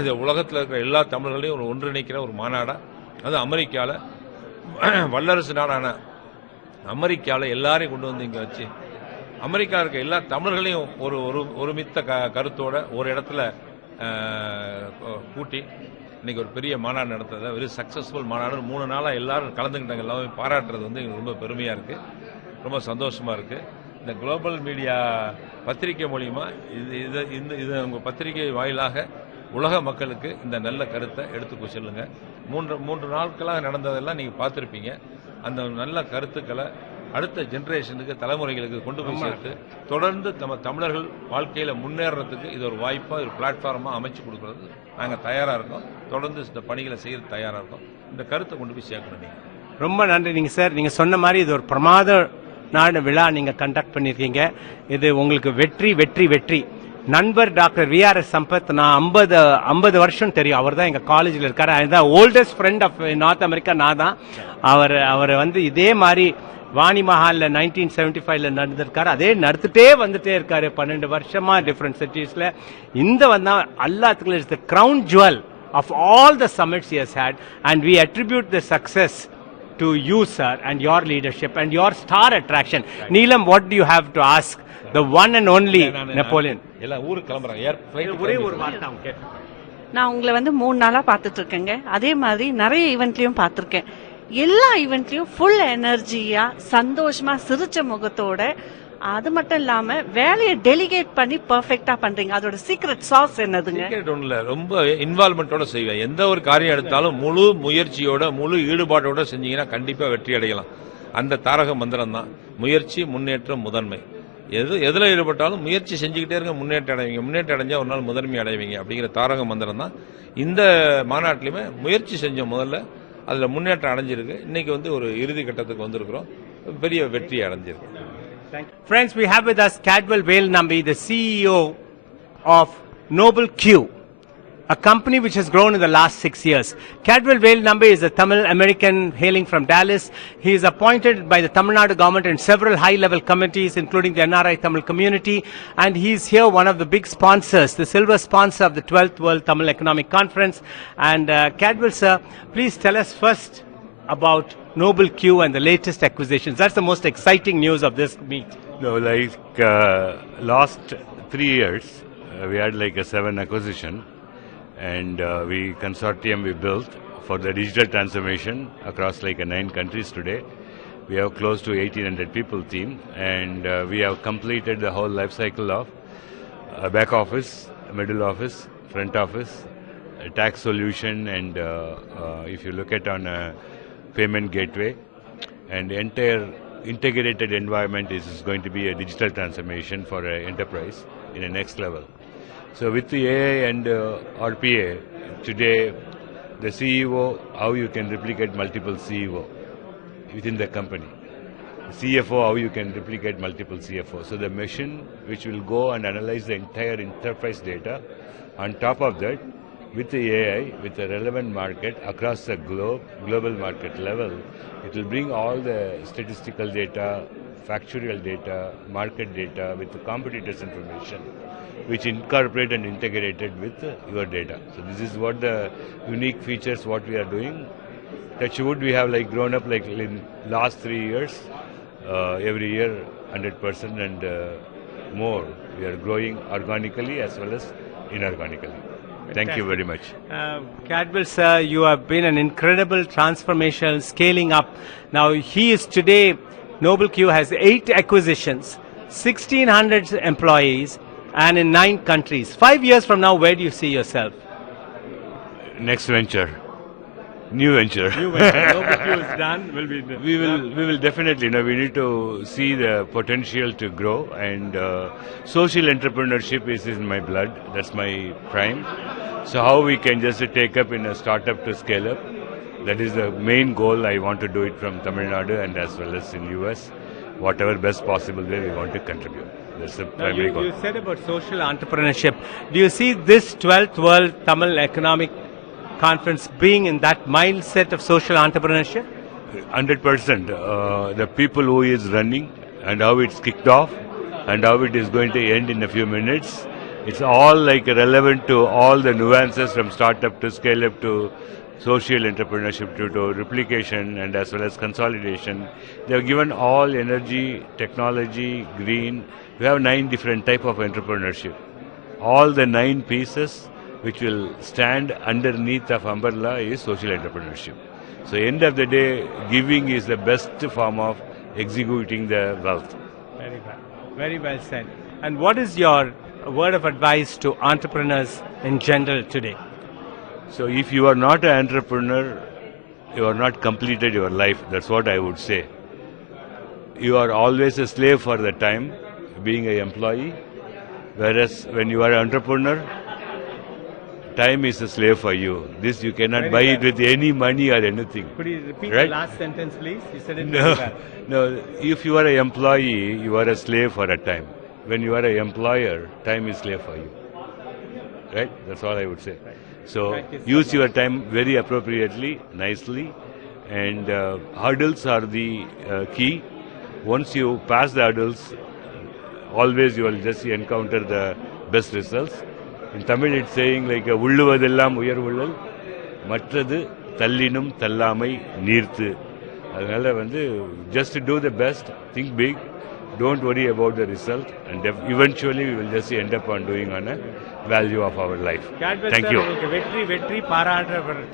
இந்த உலகத்தில் இருக்கிற எல்லா தமிழர்களையும் ஒரு ஒன்றிணைக்கிற ஒரு மாநாடாக, அது அமெரிக்காவில் வல்லரசு நாடான அமெரிக்காவில் எல்லாரையும் கொண்டு வந்து இங்கே வச்சு அமெரிக்கா இருக்க எல்லா தமிழர்களையும் ஒருமித்த கருத்தோட ஒரு இடத்துல கூட்டி இன்னைக்கு ஒரு பெரிய மாநாடு நடத்துறது வெரி சக்சஸ்ஃபுல் மாநாடு. 3 நாளாக எல்லாரும் கலந்துக்கிட்டாங்க. எல்லாமே பாராட்டுறது வந்து எங்களுக்கு ரொம்ப பெருமையாக இருக்குது, ரொம்ப சந்தோஷமாக இருக்குது. இந்த குளோபல் மீடியா பத்திரிகை மூலிமா இது உங்கள் பத்திரிகை வாயிலாக உலக மக்களுக்கு இந்த நல்ல கருத்தை எடுத்துக்கோ சொல்லுங்க. 3 நாட்களாக நடந்ததெல்லாம் நீங்கள் பார்த்துருப்பீங்க. அந்த நல்ல கருத்துக்களை அடுத்த ஜெனரேஷனுக்கு தலைமுறைகளுக்கு கொண்டு போய் சேர்த்து தொடர்ந்து நம்ம தமிழர்கள் வாழ்க்கையில் முன்னேறதுக்கு இது ஒரு வாய்ப்பாக ஒரு பிளாட்ஃபார்மாக அமைச்சு கொடுக்கறது நாங்கள் தயாராக இருக்கோம். தொடர்ந்து இந்த பணிகளை செய்யறது தயாராக இருக்கோம். இந்த கருத்தை கொண்டு போய் சேர்க்கணும். நீங்கள் ரொம்ப நன்றி. நீங்கள் சார் நீங்கள் சொன்ன மாதிரி இது ஒரு பிரமாத நாடு விழா நீங்கள் கண்டக்ட் பண்ணியிருக்கீங்க. இது உங்களுக்கு வெற்றி வெற்றி வெற்றி. நண்பர் டாக்டர் விஆர்எஸ் சம்பத் நான் 50 வருஷம் தெரியும். அவர் தான் எங்கள் காலேஜில் இருக்கார். அதுதான் oldest friend of North America. நான் தான் அவர் வந்து இதே மாதிரி வாணி மஹாலில் 1975 நடந்திருக்காரு. அதே நடத்திட்டே வந்துட்டே இருக்காரு 12 வருஷமா டிஃப்ரெண்ட் சிட்டிஸ்ல. இந்த வந்தா எல்லாத்துக்கும் is the crown jewel of all the summits he has had and we attribute the success to you sir and your leadership and your star attraction. Neelam, what do you have to ask the one and only Napoleon? எல்லாம் ஊருக்கு கிளம்புறாங்க. ஒரே ஒரு வார்த்தை அவங்க கேட்க. நான் உங்களை வந்து 3 நாளா பார்த்துட்டு இருக்கேங்க. அதே மாதிரி நிறைய ஈவெண்ட்லயும் பார்த்துருக்கேன். எல்லா ஈவெண்ட்லயும் ஃபுல் எனர்ஜியா சந்தோஷமா சிரிச்ச முகத்தோட, அது மட்டும் இல்லாம வேலையை டெலிகேட் பண்ணி பெர்ஃபெக்ட்டா பண்றீங்க. அதோட சீக்ரெட் சாஸ் என்னதுங்க? சீக்ரெட் ஒண்ணுல ரொம்ப இன்வால்மெண்டோட செய்வேன். எந்த ஒரு காரியம் எடுத்தாலும் முழு முயற்சியோட முழு ஈடுபாட்டோட செஞ்சீங்கன்னா கண்டிப்பா வெற்றி அடையலாம். அந்த தாரக மந்திரம் தான் முயற்சி, முன்னேற்றம், முதன்மை. எதுல ஈடுபட்டாலும் முயற்சி செஞ்சுக்கிட்டே இருங்க, முன்னேற்றம் அடைவீங்க. முன்னேற்றம் அடைஞ்சா ஒரு நாள் முதன்மை அடைவீங்க அப்படிங்கிற தாரக மந்திரம் தான் இந்த மாநாட்டிலுமே. முயற்சி செஞ்சோம் முதல்ல, அதுல முன்னேற்றம் அடைஞ்சிருக்கு. இன்னைக்கு வந்து ஒரு இறுதி கட்டத்துக்கு வந்திருக்கிறோம், பெரிய வெற்றி அடைஞ்சிருக்கு. Friends, we have with us CALDWELL VELNAMBI, the CEO of NOBL Q, a company which has grown in the last 6 years. CALDWELL VELNAMBI is a Tamil American hailing from Dallas. He is appointed by the Tamilnadu government in several high-level committees, including the NRI Tamil community, and he is here one of the big sponsors, the silver sponsor of the 12th World Tamil Economic Conference. And CALDWELL sir, please tell us first about NOBL Q and the latest acquisitions. That's the most exciting news of this meet. No, like last 3 years, we had like a 7 acquisition, and we consortium we built for the digital transformation across like 9 countries today. We have close to 1,800 people team, and we have completed the whole life cycle of back office, middle office, front office, tax solution, and if you look at on payment gateway, and entire integrated environment is going to be a digital transformation for an enterprise in a next level. So with the AI and RPA, today the CEO, how you can replicate multiple CEO within the company. CFO, how you can replicate multiple CFO. So the machine which will go and analyze the entire enterprise data. On top of that, with the AI, with the relevant market across the global market level, it will bring all the statistical data, factual data, market data with the competitors' information, which incorporate and integrated with your data. So this is what the unique features what we are doing. Touchwood, we have like grown up like in last 3 years, every year 100% and more. We are growing organically as well as inorganically. Thank you very much. Caldwell, sir, you have been an incredible transformation, scaling up. Now, he is today, Noble Q has 8 acquisitions, 1,600 employees, and in 9 countries. 5 years from now, where do you see yourself? Next venture. New venture. New venture. Noble Q is done. We will definitely. We need to see the potential to grow, and social entrepreneurship is in my blood. That's my prime. So how we can just take up in a startup to scale up. That is the main goal. I want to do it from Tamil Nadu and as well as in US. Whatever best possible way we want to contribute. That's the primary goal. You said about social entrepreneurship. Do you see this 12th World Tamil Economic Conference being in that mindset of social entrepreneurship? 100%. The people who is running and how it's kicked off and how it is going to end in a few minutes, it's all like relevant to all the nuances from startup to scale up to social entrepreneurship to replication and as well as consolidation. They have given all energy, technology, green. We have 9 different type of entrepreneurship. All the 9 pieces which will stand underneath of umbrella is social entrepreneurship. So end of the day, giving is the best form of executing the wealth. Very well said. And what is your word of advice to entrepreneurs in general today? So if you are not an entrepreneur, you are not completed your life. That's what I would say. You are always a slave for the time, being an employee. Whereas when you are an entrepreneur, time is a slave for you. This you cannot buy it with any money or anything. Could you repeat right? the last sentence, please? You said it No, very well. no. If you are an employee, you are a slave for a time. When you are an employer, time is slave for you. Right? That's all I would say. Right. So use your time very appropriately, nicely, and hurdles are the key. Once you pass the hurdles, always you will just encounter the best results. In Tamil it's saying like உள்ளுவதெல்லாம் உயர்வுள்ளல் மற்றது தள்ளினும் தள்ளாமை நீர்த்து. அதனால just do the best, think big, don't worry about the result, and eventually we will just end up on doing on a value of our life. Thank you. வெற்றி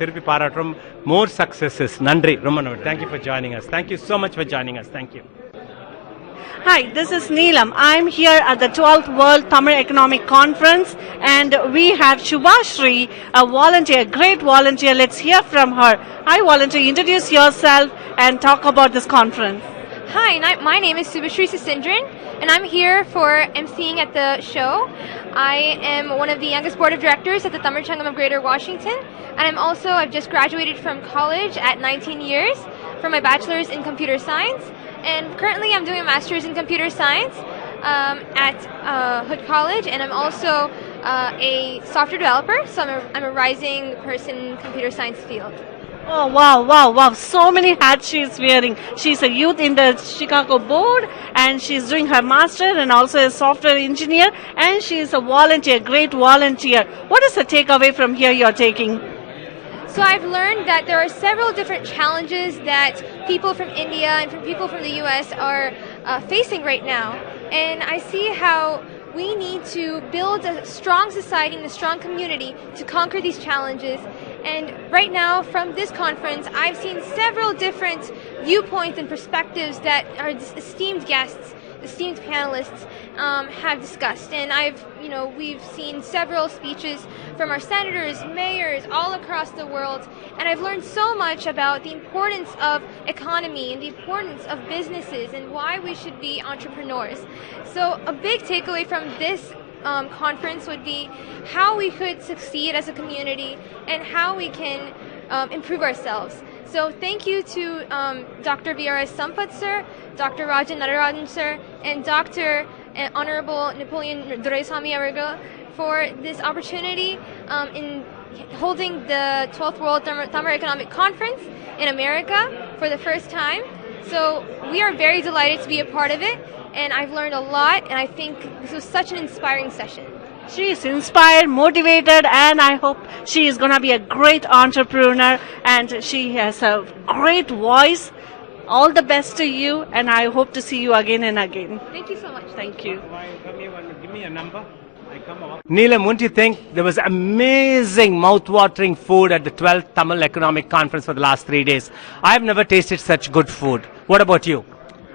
திருப்பி பாராட்டுறோம். More successes. நன்றி. ரொம்ப நன்றி. Thank you for joining us. Thank you so much for joining us. Thank you. Hi, this is Neelam. I'm here at the 12th World Tamil Economic Conference, and we have Shubhashri, a volunteer, great volunteer. Let's hear from her. Hi, volunteer. Introduce yourself and talk about this conference. Hi, my name is Subhashri Sasindran, and I'm here for emceeing at the show. I am one of the youngest board of directors at the Tamil Sangam of Greater Washington, and I've just graduated from college at 19 years for my bachelor's in computer science, and currently I'm doing a master's in computer science at Hood College, and I'm also a software developer, so I'm a rising person in computer science field. Oh, wow. So many hats she's wearing. She's a youth in the Chicago board, and she's doing her master and also a software engineer, and she's a volunteer, great volunteer. What is the takeaway from here you're taking? So I've learned that there are several different challenges that people from India and from people from the US are facing right now. And I see how we need to build a strong society and a strong community to conquer these challenges. And right now, from this conference, I've seen several different viewpoints and perspectives that our esteemed guests, esteemed panelists have discussed. And we've seen several speeches from our senators, mayors, all across the world. And I've learned so much about the importance of economy and the importance of businesses and why we should be entrepreneurs. So a big takeaway from this conference would be how we could succeed as a community and how we can improve ourselves. So thank you to Dr. V.R.S. SAMPATH sir, Dr. RAJAN NATARAJAN sir, and Dr. Honorable Napoleon DURAISAMY for this opportunity in holding the 12th World Tamil Economic Conference in America for the first time. So we are very delighted to be a part of it, and I've learned a lot, and I think this was such an inspiring session. She is inspired, motivated, and I hope she is going to be a great entrepreneur, and she has a great voice. All the best to you, and I hope to see you again and again. Thank you so much. Thank you. Give me a number. Neelam, wouldn't you think there was amazing mouth-watering food at the 12th Tamil Economic Conference for the last 3 days? I've never tasted such good food. What about you?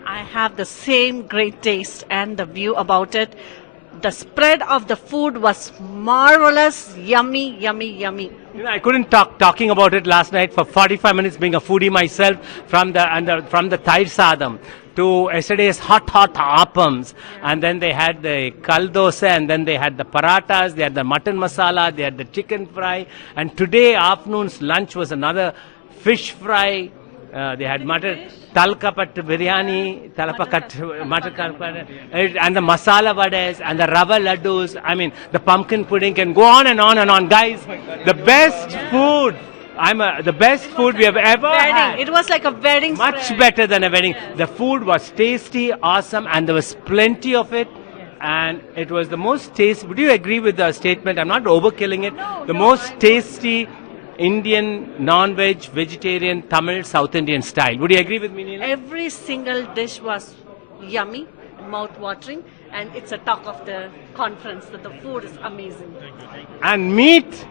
I have the same great taste and the view about it. The spread of the food was marvelous, yummy, yummy, yummy. You know, I couldn't talking about it last night for 45 minutes, being a foodie myself, from the Thai sadam to yesterday's hot appams, and then they had the kaldosa, and then they had the paratas, they had the mutton masala, they had the chicken fry, and today afternoon's lunch was another fish fry. They had mutton talkapat biryani, talapakat mutton, and the masala vades and the rava laddus. I mean, the pumpkin pudding can go on and on and on, guys. The best food. The best food we have ever had. It was like a wedding. Much better than a wedding. The food was tasty, awesome, and there was plenty of it. And it was the most tasty. Would you agree with the statement? I'm not overkilling it. The most tasty Indian, non-veg, vegetarian, Tamil, South Indian style. Would you agree with me, Neelam? Every single dish was yummy, mouth-watering, and it's a talk of the conference that the food is amazing. And meat,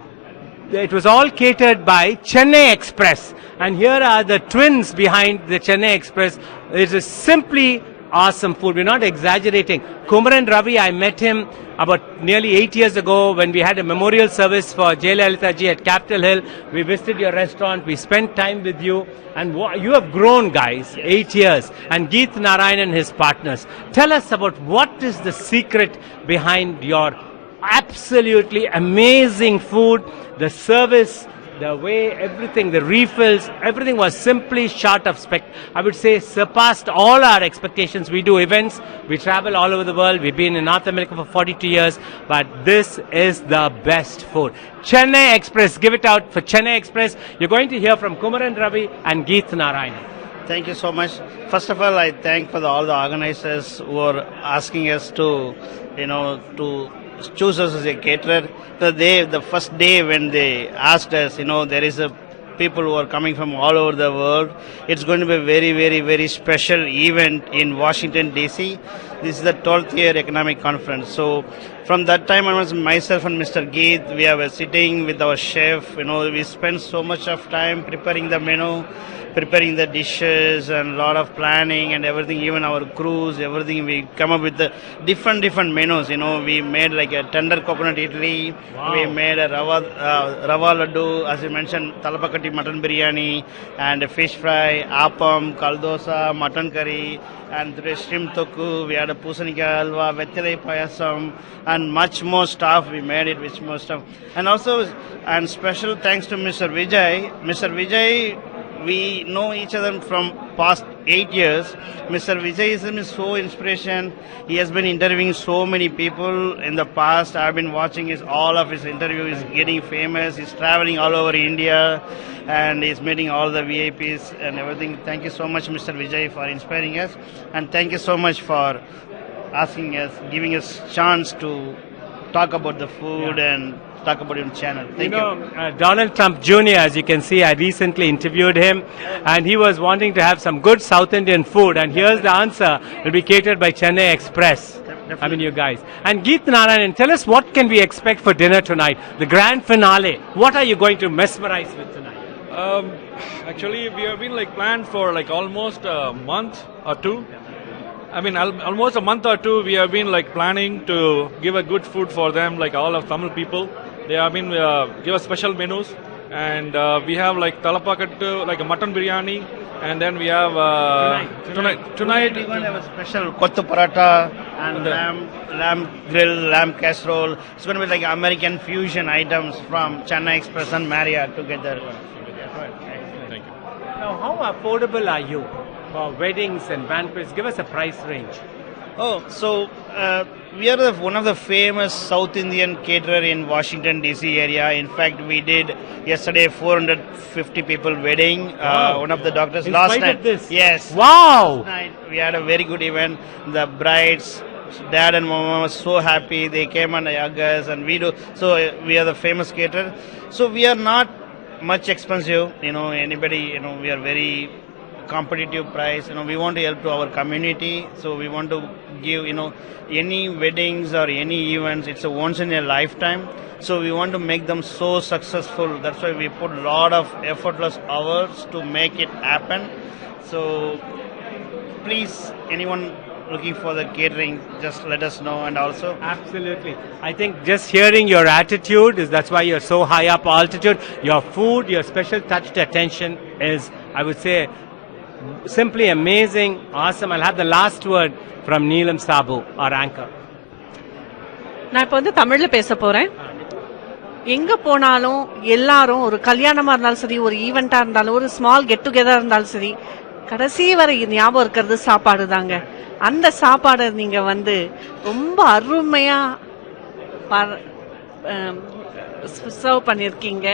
it was all catered by Chennai Express. And here are the twins behind the Chennai Express. It is simply awesome food. We're not exaggerating. Kumaran Ravi, I met him about nearly 8 years ago when we had a memorial service for Jayalalitha Ji at Capitol Hill. We visited your restaurant. We spent time with you. And you have grown, guys, 8 years. And Geeth Narayan and his partners. Tell us about what is the secret behind your absolutely amazing food, the service, the way everything, the refills, everything was simply short of I would say surpassed all our expectations. We do events, we travel all over the world, we've been in North America for 42 years, but this is the best food. Chennai Express, give it out for Chennai Express. You're going to hear from Kumaran Ravi and Geeth Narayan. Thank you so much. First of all, I thank for all the organizers who are asking us to, to choose us as a caterer. The first day when they asked us, there is a people who are coming from all over the world. It's going to be a very, very, very special event in Washington, D.C. This is the 12th year economic conference. So from that time onwards, myself and Mr. Geeth, we are sitting with our chef. We spend so much of time preparing the menu, preparing the dishes, and a lot of planning and everything, even our crews, everything. We come up with the different menus. We made like a tender coconut idli. Wow. We made a rava laddu, as you mentioned, talapakati mutton biryani, and a fish fry, appam, kaldosa, mutton curry, and today shrimp tokku. We had a pusanika alva, vettilai payasam, and much more stuff. We made it with more stuff. And also, and special thanks to Mr. Vijay. Mr. Vijay, we know each other from past 8 years. Mr. Vijay is so inspiration. He has been interviewing so many people in the past. I've been watching all of his interviews. He's getting famous. He's traveling all over India, and he's meeting all the VIPs and everything. Thank you so much, Mr. Vijay, for inspiring us, and thank you so much for asking us, giving us chance to talk about the food and talk about your channel. Thank you. Donald Trump Jr., as you can see, I recently interviewed him, and he was wanting to have some good South Indian food, and here's the answer. It will be catered by Chennai Express. Definitely. I mean, you guys. And Geeth Narayan, tell us what can we expect for dinner tonight, the grand finale. What are you going to mesmerize with tonight? Actually, we have been planned for almost a month or two. I mean, almost a month or two, we have been planning to give a good food for them, all of Tamil people. They have been give us special menus, and we have talapakattu, a mutton biryani, and then we have tonight we're going to have a special kottu paratha and lamb grill, lamb casserole. It's going to be American fusion items from Chennai Express and Marriott together. Thank you. Now, how affordable are you for weddings and banquets? Give us a price range. Oh, so we are one of the famous South Indian caterer in Washington, D.C. area. In fact, we did yesterday 450 people wedding. Wow. One of the doctors in last spite night. Of this? Yes. Wow. Last night we had a very good event. The brides, dad and mama were so happy. They came and hugged us, and we do. So we are the famous caterer. So we are not much expensive. Anybody. We are very competitive price. We want to help to our community, so we want to give, any weddings or any events, it's a once in a lifetime. So we want to make them so successful. That's why we put a lot of effortless hours to make it happen. So please, anyone looking for the catering, just let us know. And also, absolutely, I think just hearing your attitude is that's why you're so high up altitude. Your food, your special touched attention is, I would say, simply amazing, awesome. I'll have the last word from Neelam Saboo, our anchor. நான் இப்போ வந்து தமிழில் பேச போகிறேன். எங்கே போனாலும் எல்லாரும் ஒரு கல்யாணமாக இருந்தாலும் சரி, ஒரு ஈவெண்ட்டாக இருந்தாலும், ஒரு ஸ்மால் கெட் டுகெதர் இருந்தாலும் சரி, கடைசி வரை ஞாபகம் இருக்கிறது சாப்பாடு தாங்க. அந்த சாப்பாடை நீங்கள் வந்து ரொம்ப அருமையாக சர்வ் பண்ணியிருக்கீங்க.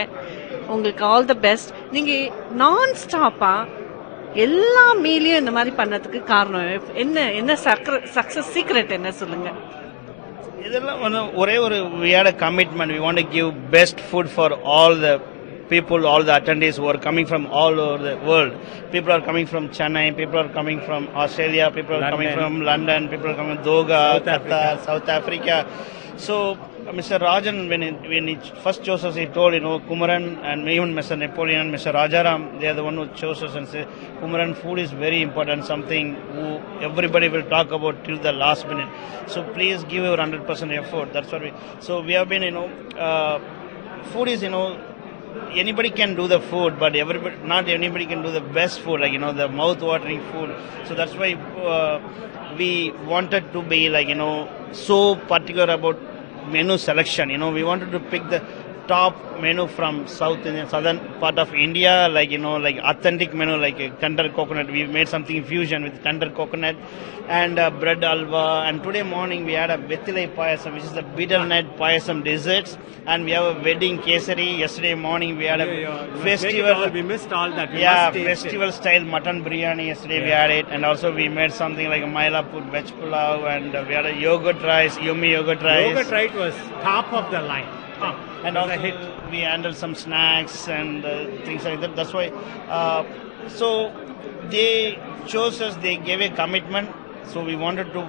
உங்களுக்கு ஆல் த பெஸ்ட். நீங்கள் நான் ஸ்டாப்பாக எல்லா மீலையும் இந்த மாதிரி பண்ணதுக்கு காரணம் என்ன சக்ஸஸ் சீக்ரெட் என்ன சொல்லுங்கள்? இதெல்லாம் ஒரே ஒரு we had a commitment. We want to give best food for all the people, all the attendees who are coming from all over the world. People are coming from Chennai, people are coming from Australia, people are coming from London, people are coming from Doha, Qatar, South Africa. So Mr. Rajan, when he first chose us, he told, Kumaran and even Mr. Napoleon, Mr. Rajaram, they are the one who chose us and said, Kumaran, food is very important, something who everybody will talk about till the last minute. So please give your 100% effort. That's what so we have been, food is, anybody can do the food, but not anybody can do the best food, like, the mouth-watering food. So that's why we wanted to be, like, so particular about menu selection. We wanted to pick the top menu from southern part of India, like, like authentic menu, like a tender coconut. We made something fusion with tender coconut and bread alva. And today morning we had a Vettilai payasam, which is the betel nut payasam desserts. And we have a wedding kesari. Yesterday morning we had a festival. We missed all that. Festival style mutton biryani. Yesterday we had it. And also we made something like a Mailapur veg pulao. And we had a yogurt rice, yummy yogurt rice. Yogurt rice was top of the line. And also we handled some snacks and things like that. That's why. So they chose us. They gave a commitment. So we wanted to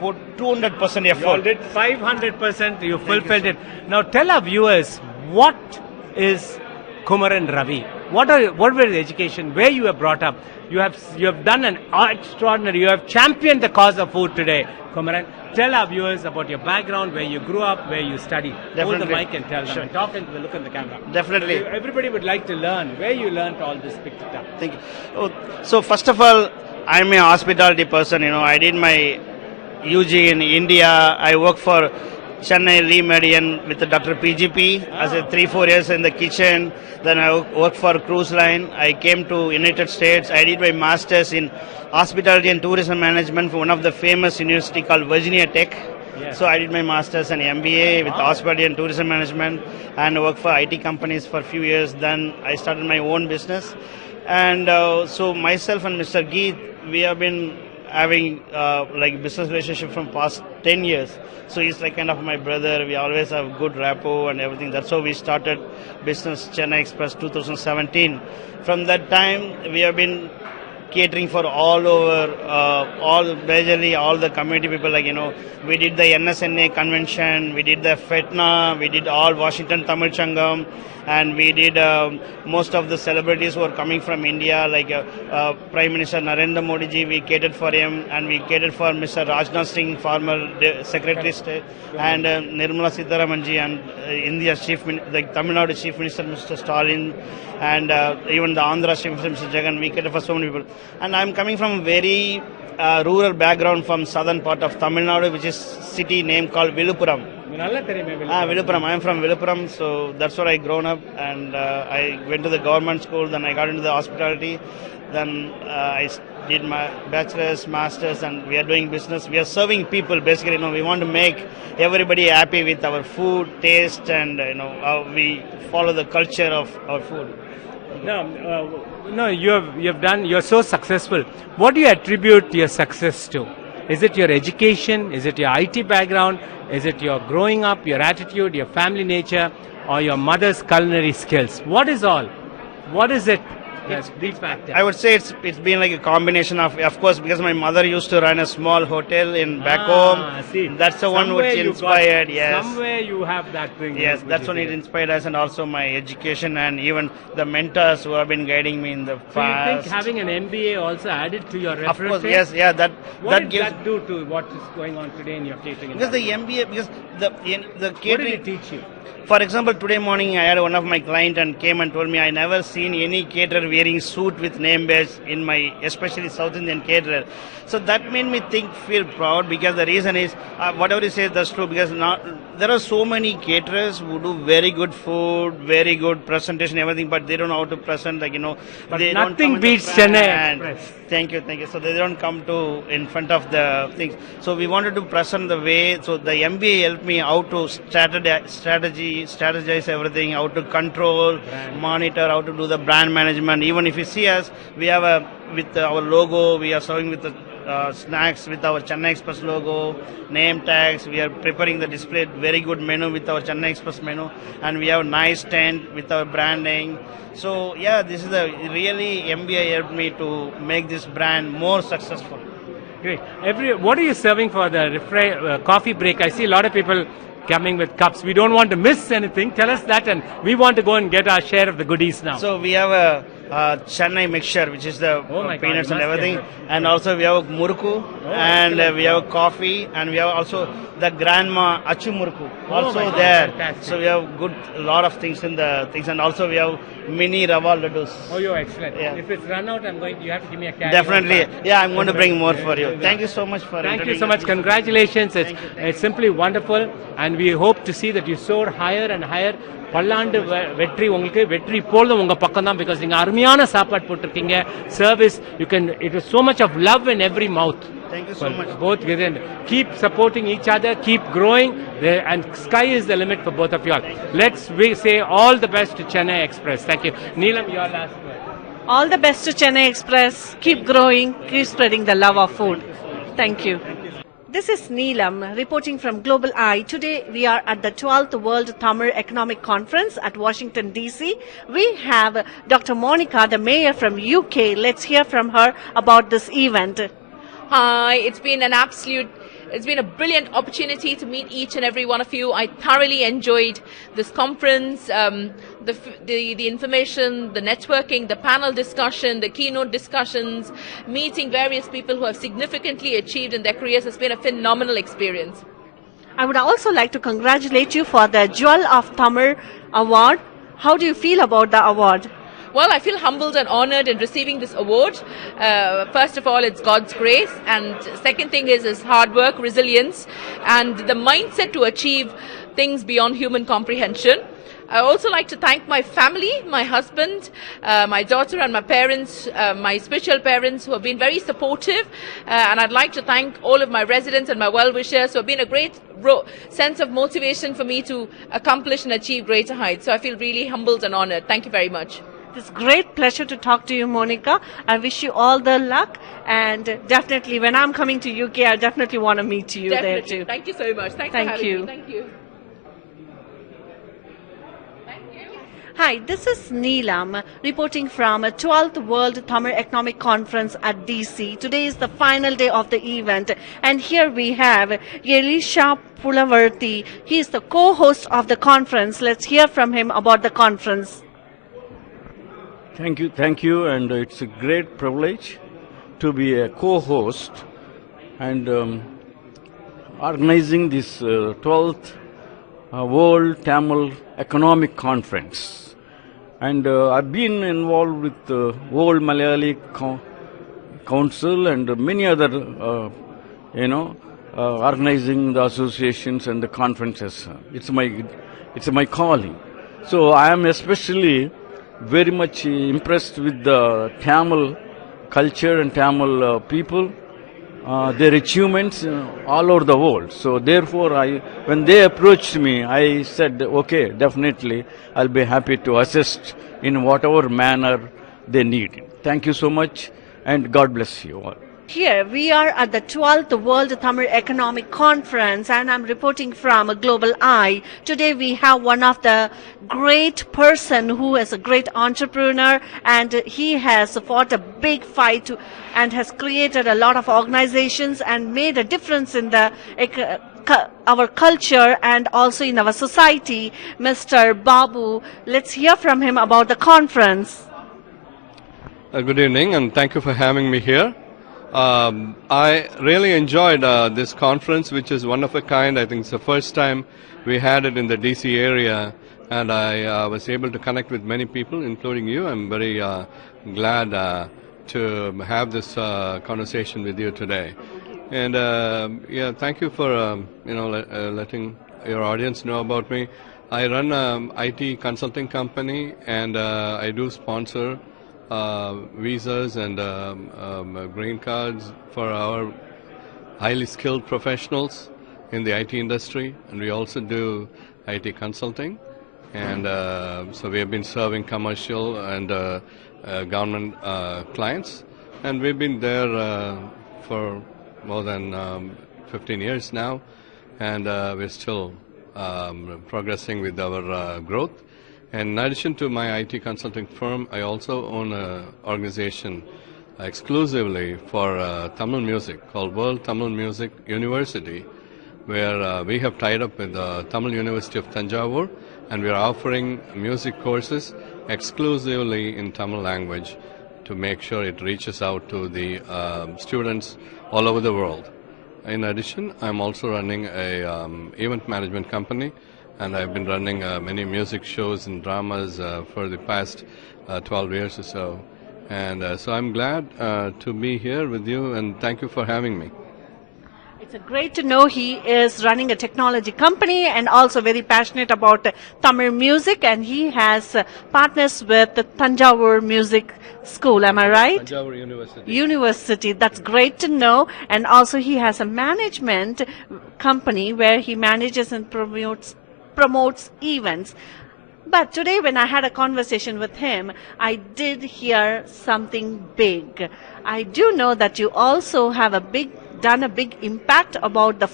put 200% effort. You did 500%. You fulfilled it. Now tell our viewers, what is Kumaran Ravi? What were the education? Where you were brought up? You have done an extraordinary. You have championed the cause of food today, Kumaran. Tell our viewers about your background, where you grew up, where you studied. Hold the mic and tell them. And talk into the look in the camera. Definitely. Everybody would like to learn where you learned all this. Picked it up. Thank you. So first of all, I'm a hospitality person. I did my UG in India. I worked for Chennai Lee Meridian with Dr. PGP as a 3-4 years in the kitchen. Then I worked for cruise line. I came to United States. I did my master's in hospitality and tourism management for one of the famous university called Virginia Tech. Yes. So I did my master's and MBA with hospitality and tourism management, and worked for IT companies for a few years. Then I started my own business. And so myself and Mr. Geet, we have been having like business relationship from past 10 years. So he's like kind of my brother. We always have good rapport and everything. That's how we started business Chennai Express 2017. From that time, we have been catering for all over, majorly all the community people. Like, we did the NSNA convention, we did the FETNA, we did all Washington Tamil Changam, and we did most of the celebrities who are coming from India, like Prime Minister Narendra Modi ji, we catered for him, and we catered for Mr. Rajnath Singh, former Secretary of State, and Nirmala Sitharaman ji, and India's Tamil Nadu Chief Minister Mr. Stalin, and even the Andhra Chief Minister Mr. Jagan. We catered for so many people. And I'm coming from very rural background from southern part of Tamil Nadu, which is city name called Viluppuram. Viluppuram. I'm from Viluppuram, so that's where I grown up, and I went to the government school. Then I got into the hospitality. Then I did my bachelor's, master's, and we are doing business. We are serving people. Basically, we want to make everybody happy with our food, taste, and how we follow the culture of our food. No, you're so successful. What do you attribute your success to? Is it your education? Is it your IT background? Is it your growing up, your attitude, your family nature, or your mother's culinary skills? What is all? What is it I would say it's been like a combination of course, because my mother used to run a small hotel in back home. See, that's the one which inspired. Yes, somewhere you have that thing. Yes, that's when it inspired us, and also my education and even the mentors who have been guiding me in the So past. you think having an MBA also added to your Of reference? course, yes, yeah. What did gives that do to what is going on today in your catering? because the MBA because the catering. What did it teach you? For example, today morning I had one of my client and came and told me I never seen any caterer wearing suit with name badge in my, especially South Indian caterer. So that made me feel proud, because the reason is, whatever you say, that's true, because there are so many caterers who do very good food, very good presentation, everything, but they don't know how to present, But they nothing don't come beats Chennai Express. Thank you. So they don't come in front of the things. So we wanted to present the way. So the MBA helped me how to strategize everything, how to control, monitor, how to do the brand management. Even if you see us, we have with our logo, we are serving with the snacks with our Chennai Express logo, name tags. We are preparing the display, very good menu with our Chennai Express menu, and we have a nice tent with our branding. So yeah, this is really MBA helped me to make this brand more successful. Great. What are you serving for the coffee break? I see a lot of people coming with cups. We don't want to miss anything. Tell us that, and we want to go and get our share of the goodies now. So we have a Chennai mixture, which is the peanuts and everything, and also we have murku, and we have coffee, and we have also the grandma achu murku also there. Fantastic. So we have a lot of things in the things, and also we have mini rava laddus. Oh, you're excellent. Yeah. If it's run out, you have to give me a carry. Definitely. Yeah, I'm going to bring more for you. Thank you so much for Thank you so much. Congratulations. It's simply wonderful, and we hope to see that you soar higher and higher. பல்லாண்டு வெற்றி உங்களுக்கு வெற்றி போல்தும் உங்க பக்கம் தான், because நீங்க அருமையான சாப்பாடு போட்டிருக்கீங்க. Service, it was so much of love in every mouth. Thank you so much. Both keep supporting each other, keep growing, and sky is the limit for both of you all. We say all the best to Chennai Express. Thank you. Neelam, your last word. All the best to Chennai Express. Keep growing, keep spreading the love of food. Thank you. This is Neelam reporting from Global Eye. Today we are at the 12th World Tamil Economic Conference at Washington, D.C. We have Dr. Monica, the mayor from UK. Let's hear from her about this event. Hi, it's been a brilliant opportunity to meet each and every one of you. I thoroughly enjoyed this conference, the information, the networking, the panel discussion, the keynote discussions, meeting various people who have significantly achieved in their careers has been a phenomenal experience. I would also like to congratulate you for the Jewel of Tamil award. How do you feel about the award? Well, I feel humbled and honored in receiving this award. First of all, it's God's grace, and second thing is hard work, resilience, and the mindset to achieve things beyond human comprehension. I also like to thank my family, my husband, my daughter and my parents, my spiritual parents who have been very supportive, and I'd like to thank all of my residents and my well-wishers who have been a great sense of motivation for me to accomplish and achieve greater heights. So I feel really humbled and honored. Thank you very much. It's great pleasure to talk to you, Monica. I wish you all the luck, and definitely when I'm coming to UK, I definitely want to meet you there too. Thank you so much. Thanks for having me. Thank you. Hi, this is Neelam reporting from 12th World Tamil Economic Conference at DC. Today is the final day of the event, and here we have Elisha Pulavarthi. He is the co-host of the conference. Let's hear from him about the conference. Thank you, and it's a great privilege to be a co-host and organizing this 12th World Tamil Economic Conference. And I've been involved with the World Malayali Council and many other, organizing the associations and the conferences. It's my calling. So I am especially very much impressed with the Tamil culture and Tamil people, their achievements all over the world. So therefore, when they approached me, I said, okay, definitely, I'll be happy to assist in whatever manner they need. Thank you so much, and God bless you all. Here we are at the 12th World Tamil Economic Conference, and I'm reporting from Global Eye. Today we have one of the great person who is a great entrepreneur, and he has fought a big fight and has created a lot of organizations and made a difference in the our culture and also in our society. Mr. Babu, let's hear from him about the conference. Good evening, and thank you for having me here. I really enjoyed this conference, which is one of a kind. I think it's the first time we had it in the DC area, and I was able to connect with many people, including you. I'm very glad to have this conversation with you today. And yeah, thank you for letting your audience know about me. I run an IT consulting company, and I do sponsor visas and green cards for our highly skilled professionals in the IT industry, and we also do IT consulting. And so we have been serving commercial and government clients, and we've been there for more than 15 years now, and we're still progressing with our growth. And in addition to my IT consulting firm, I also own an organization exclusively for Tamil music called World Tamil Music University, where we have tied up with the Tamil University of Tanjavur, and we are offering music courses exclusively in Tamil language to make sure it reaches out to the students all over the world. In addition, I'm also running a event management company, and I've been running many music shows and dramas for the past 12 years or so. And so I'm glad to be here with you, and thank you for having me. It's great to know he is running a technology company and also very passionate about Tamil music, and he has partners with the Tanjavur Music School, am I right? Tanjavur University. University, that's great to know. And also he has a management company where he manages and promotes events. But today when I had a conversation with him, I did hear something big. I do know that you also have done a big impact about the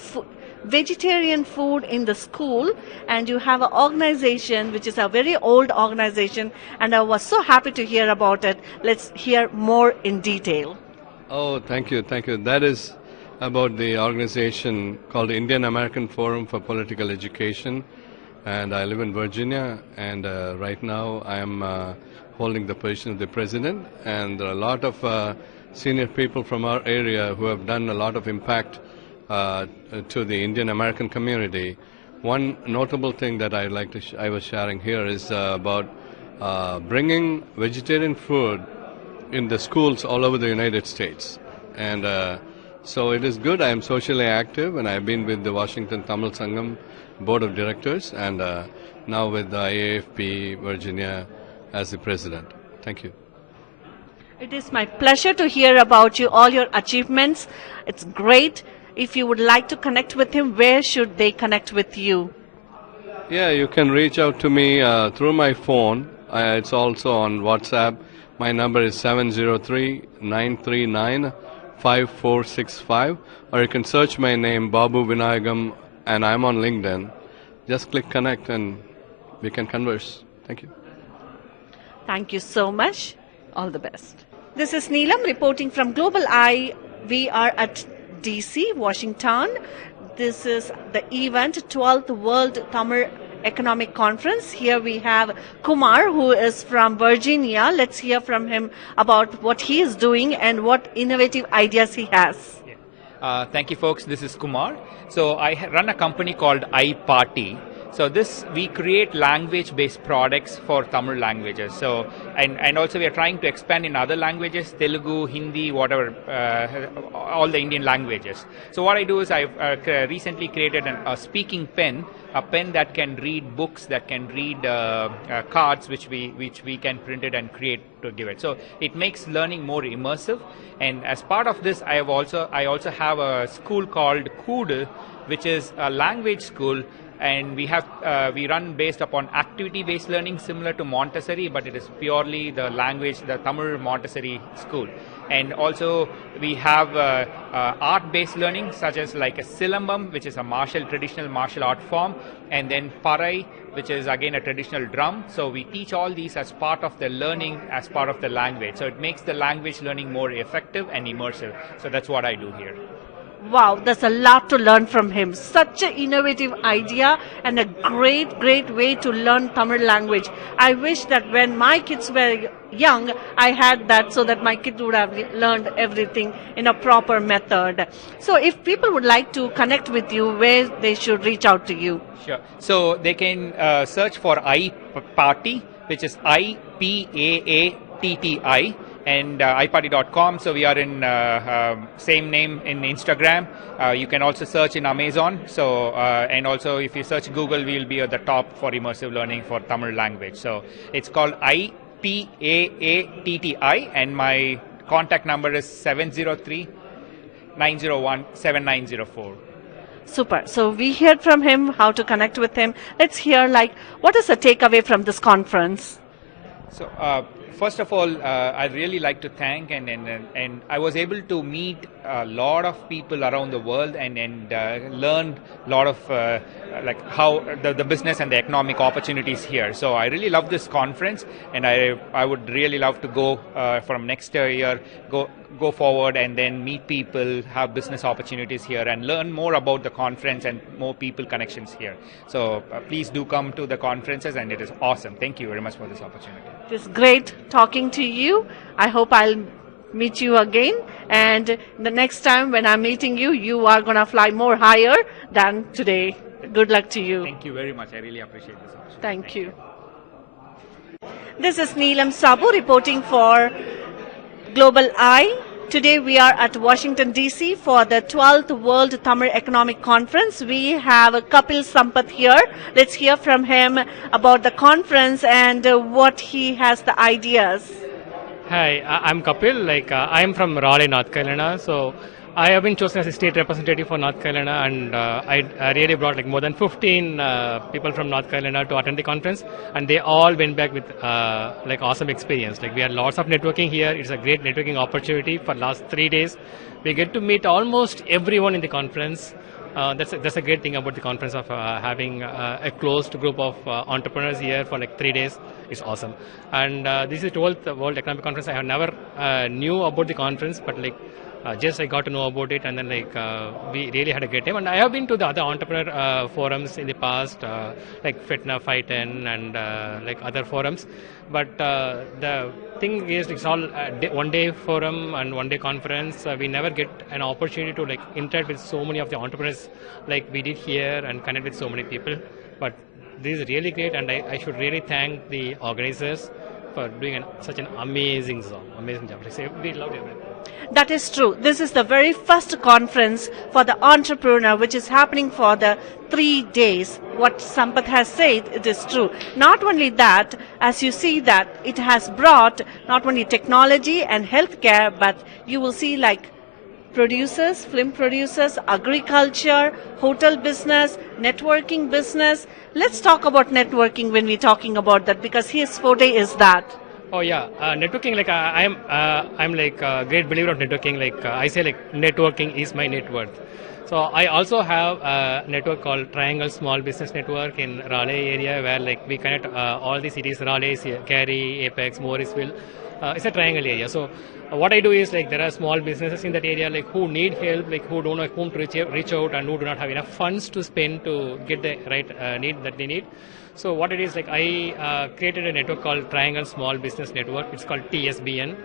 vegetarian food in the school, and you have an organization which is a very old organization, and I was so happy to hear about it. Let's hear more in detail. Oh, thank you. That is about the organization called Indian American Forum for Political Education, and I live in Virginia, and right now I am holding the position of the president, and there are a lot of senior people from our area who have done a lot of impact to the Indian American community. One notable thing that I was sharing here is about bringing vegetarian food in the schools all over the United States. And so it is good. I am socially active, and I've been with the Washington Tamil Sangam Board of Directors, and now with the IAFP Virginia as the president. Thank you. It is my pleasure to hear about all your achievements. It's great. If you would like to connect with him, where should they connect with you? Yeah, you can reach out to me through my phone. It's also on WhatsApp. My number is 703-939-5465. Or you can search my name, Babu Vinayagam, and I'm on LinkedIn. Just click connect and we can converse. Thank you. Thank you so much. All the best. This is Neelam reporting from Global Eye. We are at DC, Washington. This is the event, 12th World Tamil Economic Conference. Here we have Kumar, who is from Virginia. Let's hear from him about what he is doing and what innovative ideas he has. Thank you, folks. This is Kumar. So I run a company called iParty. So we create language-based products for Tamil languages. So and also we are trying to expand in other languages, Telugu, Hindi, whatever, all the Indian languages. So what I do is I recently created a speaking pen, a pen that can read books, that can read cards, which we can print it and create to give it. So it makes learning more immersive. And as part of this, I also have a school called Koodle, which is a language school. and we run based upon activity-based learning, similar to Montessori, but it is purely the language, the Tamil Montessori school. And also we have art-based learning, such as like a silambam, which is a traditional martial art form, and then parai, which is again a traditional drum. So we teach all these as part of the learning, as part of the language. So it makes the language learning more effective and immersive. So that's what I do here. Wow, there's a lot to learn from him. Such an innovative idea and a great way to learn Tamil language. I wish that when my kids were young, I had that so that my kids would have learned everything in a proper method. So if people would like to connect with you, where they should reach out to you? Sure. So they can search for iParty, which is IPAATTI. And iparty.com. So we are in same name in Instagram. You can also search in Amazon. So and also if you search Google, we will be at the top for immersive learning for Tamil language. So it's called IPAATTI, and my contact number is 703-901-7904. Super. So we heard from him how to connect with him. Let's hear what is the takeaway from this conference? So first of all, I really like to thank and I was able to meet a lot of people around the world and learn a lot of how the business and the economic opportunities here. So I really love this conference, and I would really love to go from next year go forward and then meet people, have business opportunities here, and learn more about the conference and more people connections here. So please do come to the conferences, and it is awesome. Thank you very much for this opportunity. It was great talking to you. I hope I'll meet you again, and the next time when I'm meeting you, you are going to fly more higher than today. Good luck to you. Thank you very much. I really appreciate this opportunity. Thank you. This is Neelam Saboo reporting for Global Eye. Today we are at Washington DC for the 12th World Tamil Economic Conference. We have Kapil Sampath here. Let's hear from him about the conference and what he has the ideas. Hi, I'm Kapil. I'm from Raleigh, North Carolina. So I have been chosen as a state representative for North Carolina, and I really brought more than 15 people from North Carolina to attend the conference, and they all went back with awesome experience. We had lots of networking here. It's a great networking opportunity for last 3 days. We get to meet almost everyone in the conference. That's a great thing about the conference, of having a closed group of entrepreneurs here for 3 days. It's awesome. And this is the 12th World Economic Conference. I have never knew about the conference, but just I got to know about it, and then we really had a great time. And I have been to the other entrepreneur forums in the past, like Fitna, Fighten, and other forums. But the thing is, it's all one-day forum and one-day conference. We never get an opportunity to interact with so many of the entrepreneurs like we did here and connect with so many people. But this is really great, and I should really thank the organizers for doing such an amazing job. We loved it. That is true. This is the very first conference for the entrepreneur, which is happening for the 3 days. What Sampath has said, it is true. Not only that, as you see that it has brought not only technology and healthcare, but you will see producers, film producers, agriculture, hotel business, networking business. Let's talk about networking when we're talking about that, because his forte is that. Oh yeah, networking. I'm a great believer of networking. I say networking is my net worth. So I also have a network called Triangle Small Business Network in Raleigh area, where we connect all the cities: Raleigh, Cary, Apex, Morrisville. It's a triangle area. So what I do is there are small businesses in that area who need help, who don't know whom to reach out, and who do not have enough funds to spend to get the right need that they need. So what it is, I created a network called Triangle Small Business Network. It's called TSBN.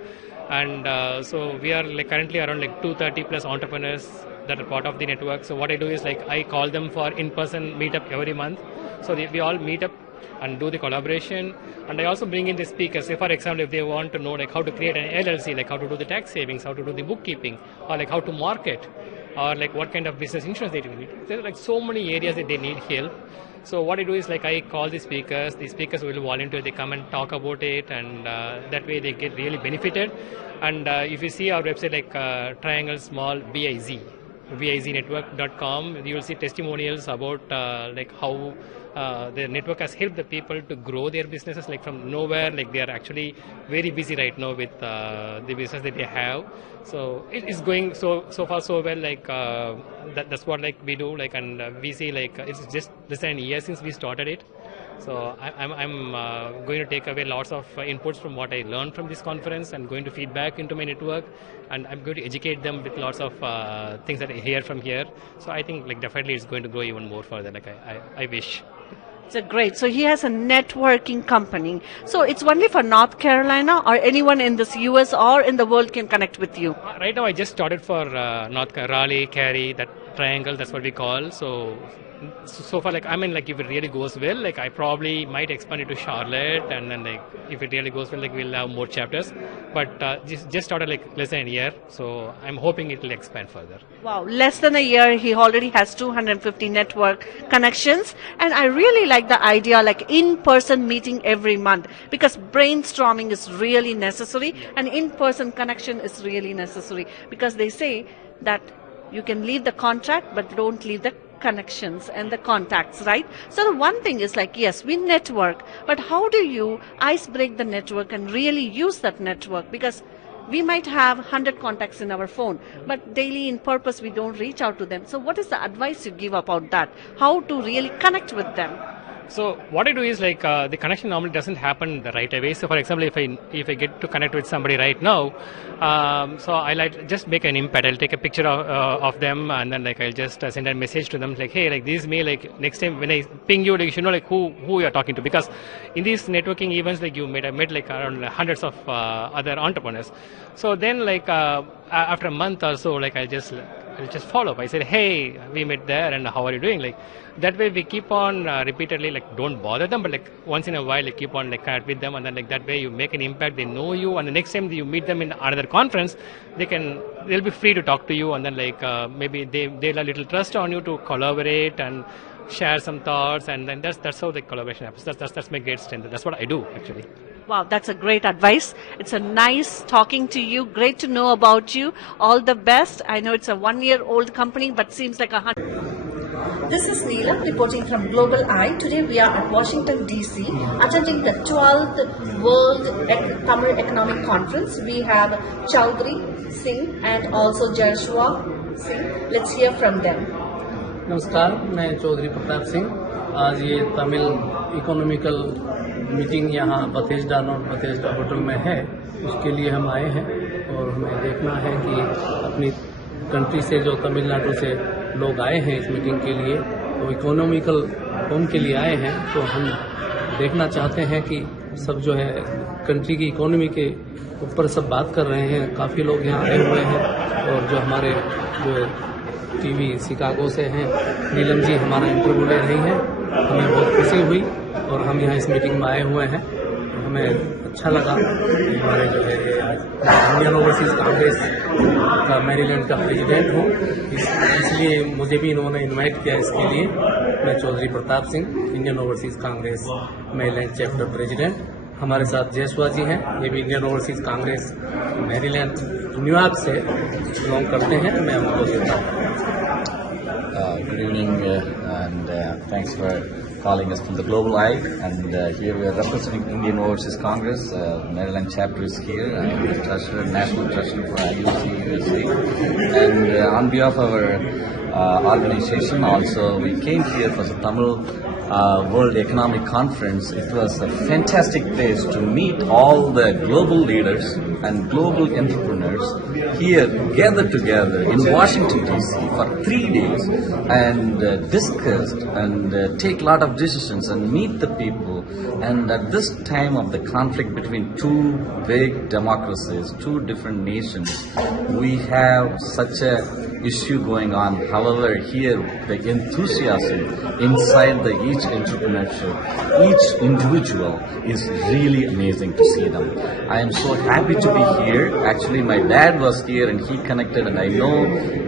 And so we are currently around 230 plus entrepreneurs that are part of the network. So what I do is I call them for in-person meetup every month. So we all meet up and do the collaboration. And I also bring in the speakers. Say, for example, if they want to know how to create an LLC, how to do the tax savings, how to do the bookkeeping, or how to market, or what kind of business insurance they need. There are so many areas that they need help. So what I do is I call the speakers will volunteer, they come and talk about it, and that way they get really benefited. And if you see our website Triangle Small BIZ, viznetwork.com. You will see testimonials about like how the network has helped the people to grow their businesses like from nowhere. Like they are actually very busy right now with the business that they have. So it is going so far so well. Like that's what like we do. Like and we see like it's just less than a year since we started it. So I'm going to take away lots of inputs from what I learned from this conference and going to feed back into my network, and I'm going to educate them with lots of things that I hear from here. So I think like definitely it's going to grow even more further. Like I wish. So great. So he has a networking company. So it's only for North Carolina, or anyone in this US or in the world can connect with you? Right now I just started for North Raleigh, Cary, that triangle, that's what we call. So far, like, I mean, like, if it really goes well, like, I probably might expand it to Charlotte, and then, like, if it really goes well, like, we'll have more chapters. But just started, like, less than a year, so I'm hoping it will expand further. Wow, less than a year, he already has 250 network connections. And I really like the idea, like, in-person meeting every month, because brainstorming is really necessary, and in-person connection is really necessary, because they say that you can leave the contract, but don't leave the connections and the contacts, right? So the one thing is like, yes, we network, but how do you ice break the network and really use that network? Because we might have 100 contacts in our phone, but daily in purpose we don't reach out to them. So what is the advice you give about that? How to really connect with them? So what I do is like the connection normally doesn't happen the right away. So for example, if I get to connect with somebody right now, so I like just make an impact. I'll take a picture of them, and then like I'll just send a message to them like, hey, like this is me. Like next time when I ping you, like you should know like who you're talking to, because in these networking events like I met like around hundreds of other entrepreneurs. So then like after a month or so, like I'll just follow up. I said, hey, we met there, and how are you doing? Like that way we keep on repeatedly, like don't bother them, but like once in a while, like keep on like connect with them, and then like that way you make an impact. They know you, and the next time you meet them in another conference, they'll be free to talk to you, and then like maybe they'll have a little trust on you to collaborate and share some thoughts, and then that's how the collaboration happens. That's my great strength. That's what I do actually. Wow, that's a great advice. It's a nice talking to you. Great to know about you. All the best. I know it's a 1-year-old company, but seems like 100. This is Neelam reporting from Global Eye. Today we are at Washington, D.C. attending the 12th World Tamil Economic Conference. We have Chaudhary Singh and also Joshua Singh. Let's hear from them. नमस्कार, मैं चौधरी प्रताप सिंह। आज ये Tamil economical meeting यहाँ बथेस्डा north बथेस्डा hotel में है, उसके लिए हम आए हैं और हमें देखना है कि अपनी कंट्री से जो तमिलनाडु से लोग आए हैं इस मीटिंग के लिए, वो इकोनॉमिकल होम के लिए आए हैं, तो हम देखना चाहते हैं कि सब जो है कंट्री की इकोनॉमी के ऊपर सब बात कर रहे हैं। काफ़ी लोग यहाँ आए हुए हैं और जो हमारे जो टीवी शिकागो से हैं, नीलम जी हमारा इंटरव्यू ले रही हैं। हमें बहुत खुशी हुई और हम यहाँ इस मीटिंग में आए हुए हैं। हमें अच्छा लगा कि हमारे जो है इंडियन ओवरसीज कांग्रेस का मैरीलैंड का प्रेसिडेंट हूँ, इसलिए मुझे भी इन्होंने इनवाइट किया। इसके लिए मैं Chaudhary Pratap Singh, Indian Overseas Congress Maryland chapter president. हमारे साथ जयसवा जी हैं, ये भी Indian Overseas Congress Maryland New York से बिलोंग करते हैं। मैं उनको देता हूँ। Good evening and thanks for calling us from the Global Eye, and here we are representing Indian Overseas Congress. Maryland chapter is here. I am the treasurer, national treasurer for IUC USA, and on behalf of our organization also, we came here for the Tamil World Economic Conference. It was a fantastic place to meet all the global leaders and global entrepreneurs here gathered together in Washington DC for 3 days and discussed and take a lot of decisions and meet the people. And at this time of the conflict between two big democracies, two different nations, we have such a issue going on. However, here the enthusiasm inside each entrepreneurship, each individual is really amazing to see them. I am so happy to be here. Actually, my dad was here and he connected, and I know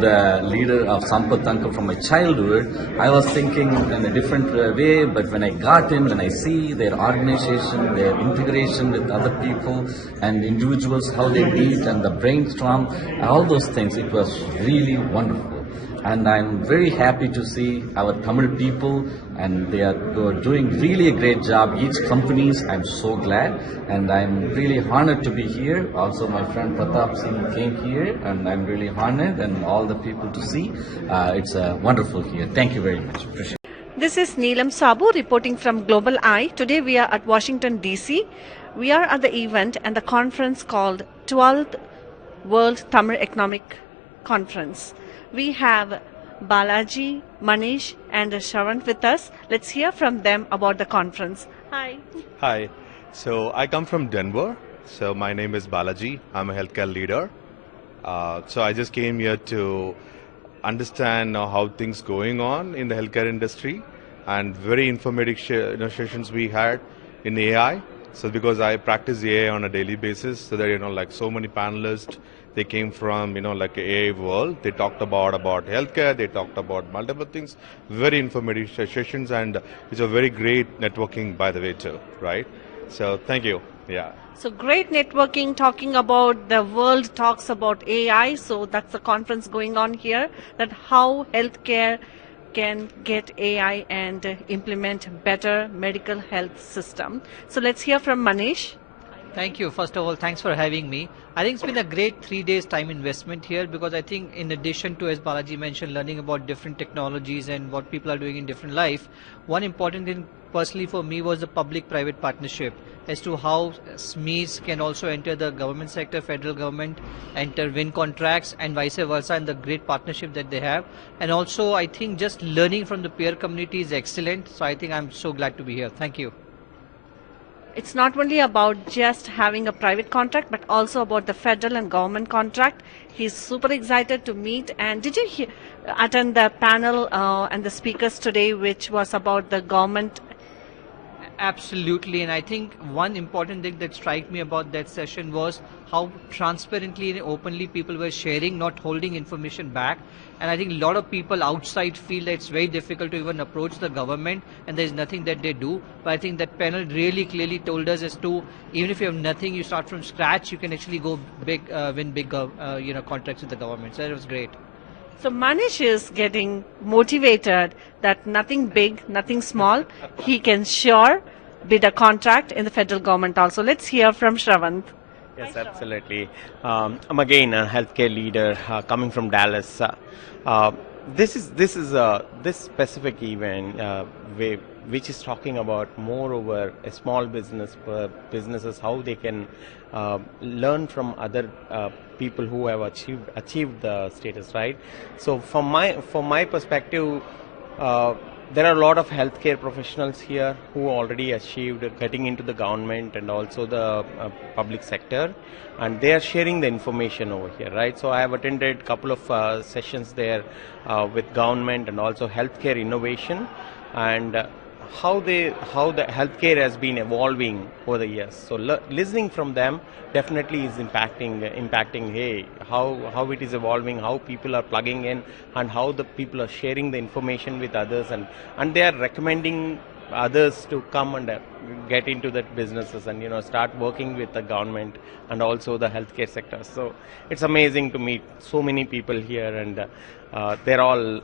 the leader of SAMPATH from my childhood. I was thinking in a different way, but when I got in, when I see their organization, their integration with other people and individuals, how they meet and the brainstorm, all those things, it was really wonderful. and I'm very happy to see our Tamil people, and they are doing really a great job. Each companies, I'm so glad, and I'm really honored to be here. Also, my friend Pratap Singh came here, and I'm really honored, and all the people to see. It's wonderful here. Thank you very much. Appreciate it. This is Neelam Saboo reporting from Global Eye. Today we are at Washington, D.C. We are at the event and the conference called 12th World Tamil Economic Conference. We have Balaji, Manish and Shravan with us. Let's hear from them about the conference. Hi. Hi. So I come from Denver. So my name is Balaji. I'm a healthcare leader. So I just came here to understand how things going on in the healthcare industry, and very informative sessions we had in AI. So because I practice AI on a daily basis, so that like so many panelists, they came from like AI world. They talked about healthcare. They talked about multiple things. Very informative sessions, and it's a very great networking, by the way, too. Right? So thank you. Yeah. So great networking, talking about the world talks about AI. So that's the conference going on here, that how healthcare can get AI and implement better medical health system. So let's hear from Manish. Thank you. First of all, thanks for having me. I think it's been a great 3 days time investment here, because I think in addition to, as Balaji mentioned, learning about different technologies and what people are doing in different life, one important thing personally for me was the public-private partnership as to how SMEs can also enter the government sector, federal government, win contracts and vice versa, and the great partnership that they have. And also I think just learning from the peer community is excellent. So I think I'm so glad to be here. Thank you. It's not only about just having a private contract, but also about the federal and government contract. He's super excited to meet. And did you attend the panel and the speakers today, which was about the government? Absolutely, and I think one important thing that struck me about that session was how transparently and openly people were sharing, not holding information back. And I think a lot of people outside feel that it's very difficult to even approach the government, and there's nothing that they do. But I think that panel really clearly told us as to, even if you have nothing, you start from scratch, you can actually go big, win big, contracts with the government. So that was great. So Manish is getting motivated that nothing big, nothing small. He can sure bid a contract in the federal government also. Let's hear from Shravan. Yes, absolutely. I'm again a healthcare leader coming from Dallas. This specific event, which is talking about moreover a small businesses, how they can learn from other people who have achieved the status, right? So from my perspective, there are a lot of healthcare professionals here who already achieved getting into the government and also the public sector, and they are sharing the information over here, right? So I have attended a couple of sessions there with government and also healthcare innovation, and how the healthcare has been evolving over the years. So listening from them definitely is impacting hey, how it is evolving, how people are plugging in, and how the people are sharing the information with others, and they are recommending others to come and get into that businesses and start working with the government and also the healthcare sector. So it's amazing to meet so many people here, and they're all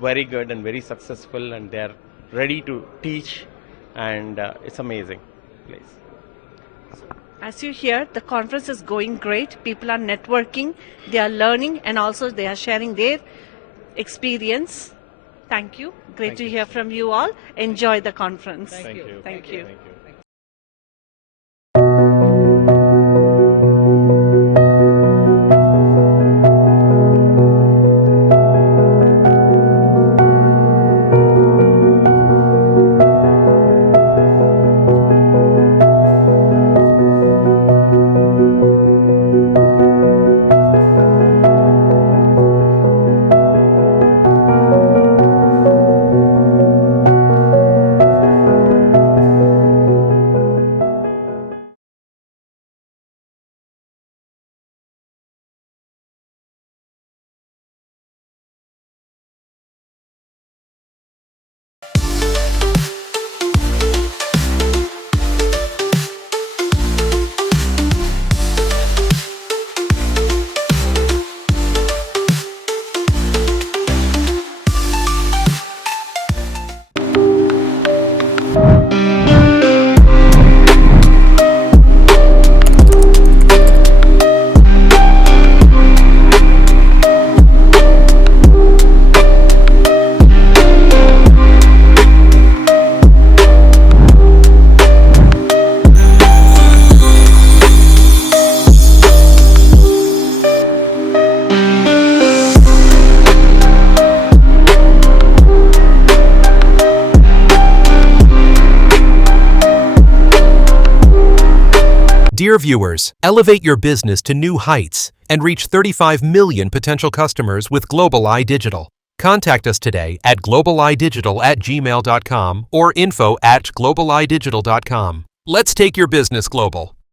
very good and very successful, and they're ready to teach, and it's amazing place. As you hear, the conference is going great. People are networking, they are learning, and also they are sharing their experience. Thank you. Great to hear from you all. Enjoy the conference. Thank you. Thank you. Dear viewers, elevate your business to new heights and reach 35 million potential customers with Global Eye Digital. Contact us today at globaleyedigital@gmail.com or info@globaleyedigital.com. Let's take your business global.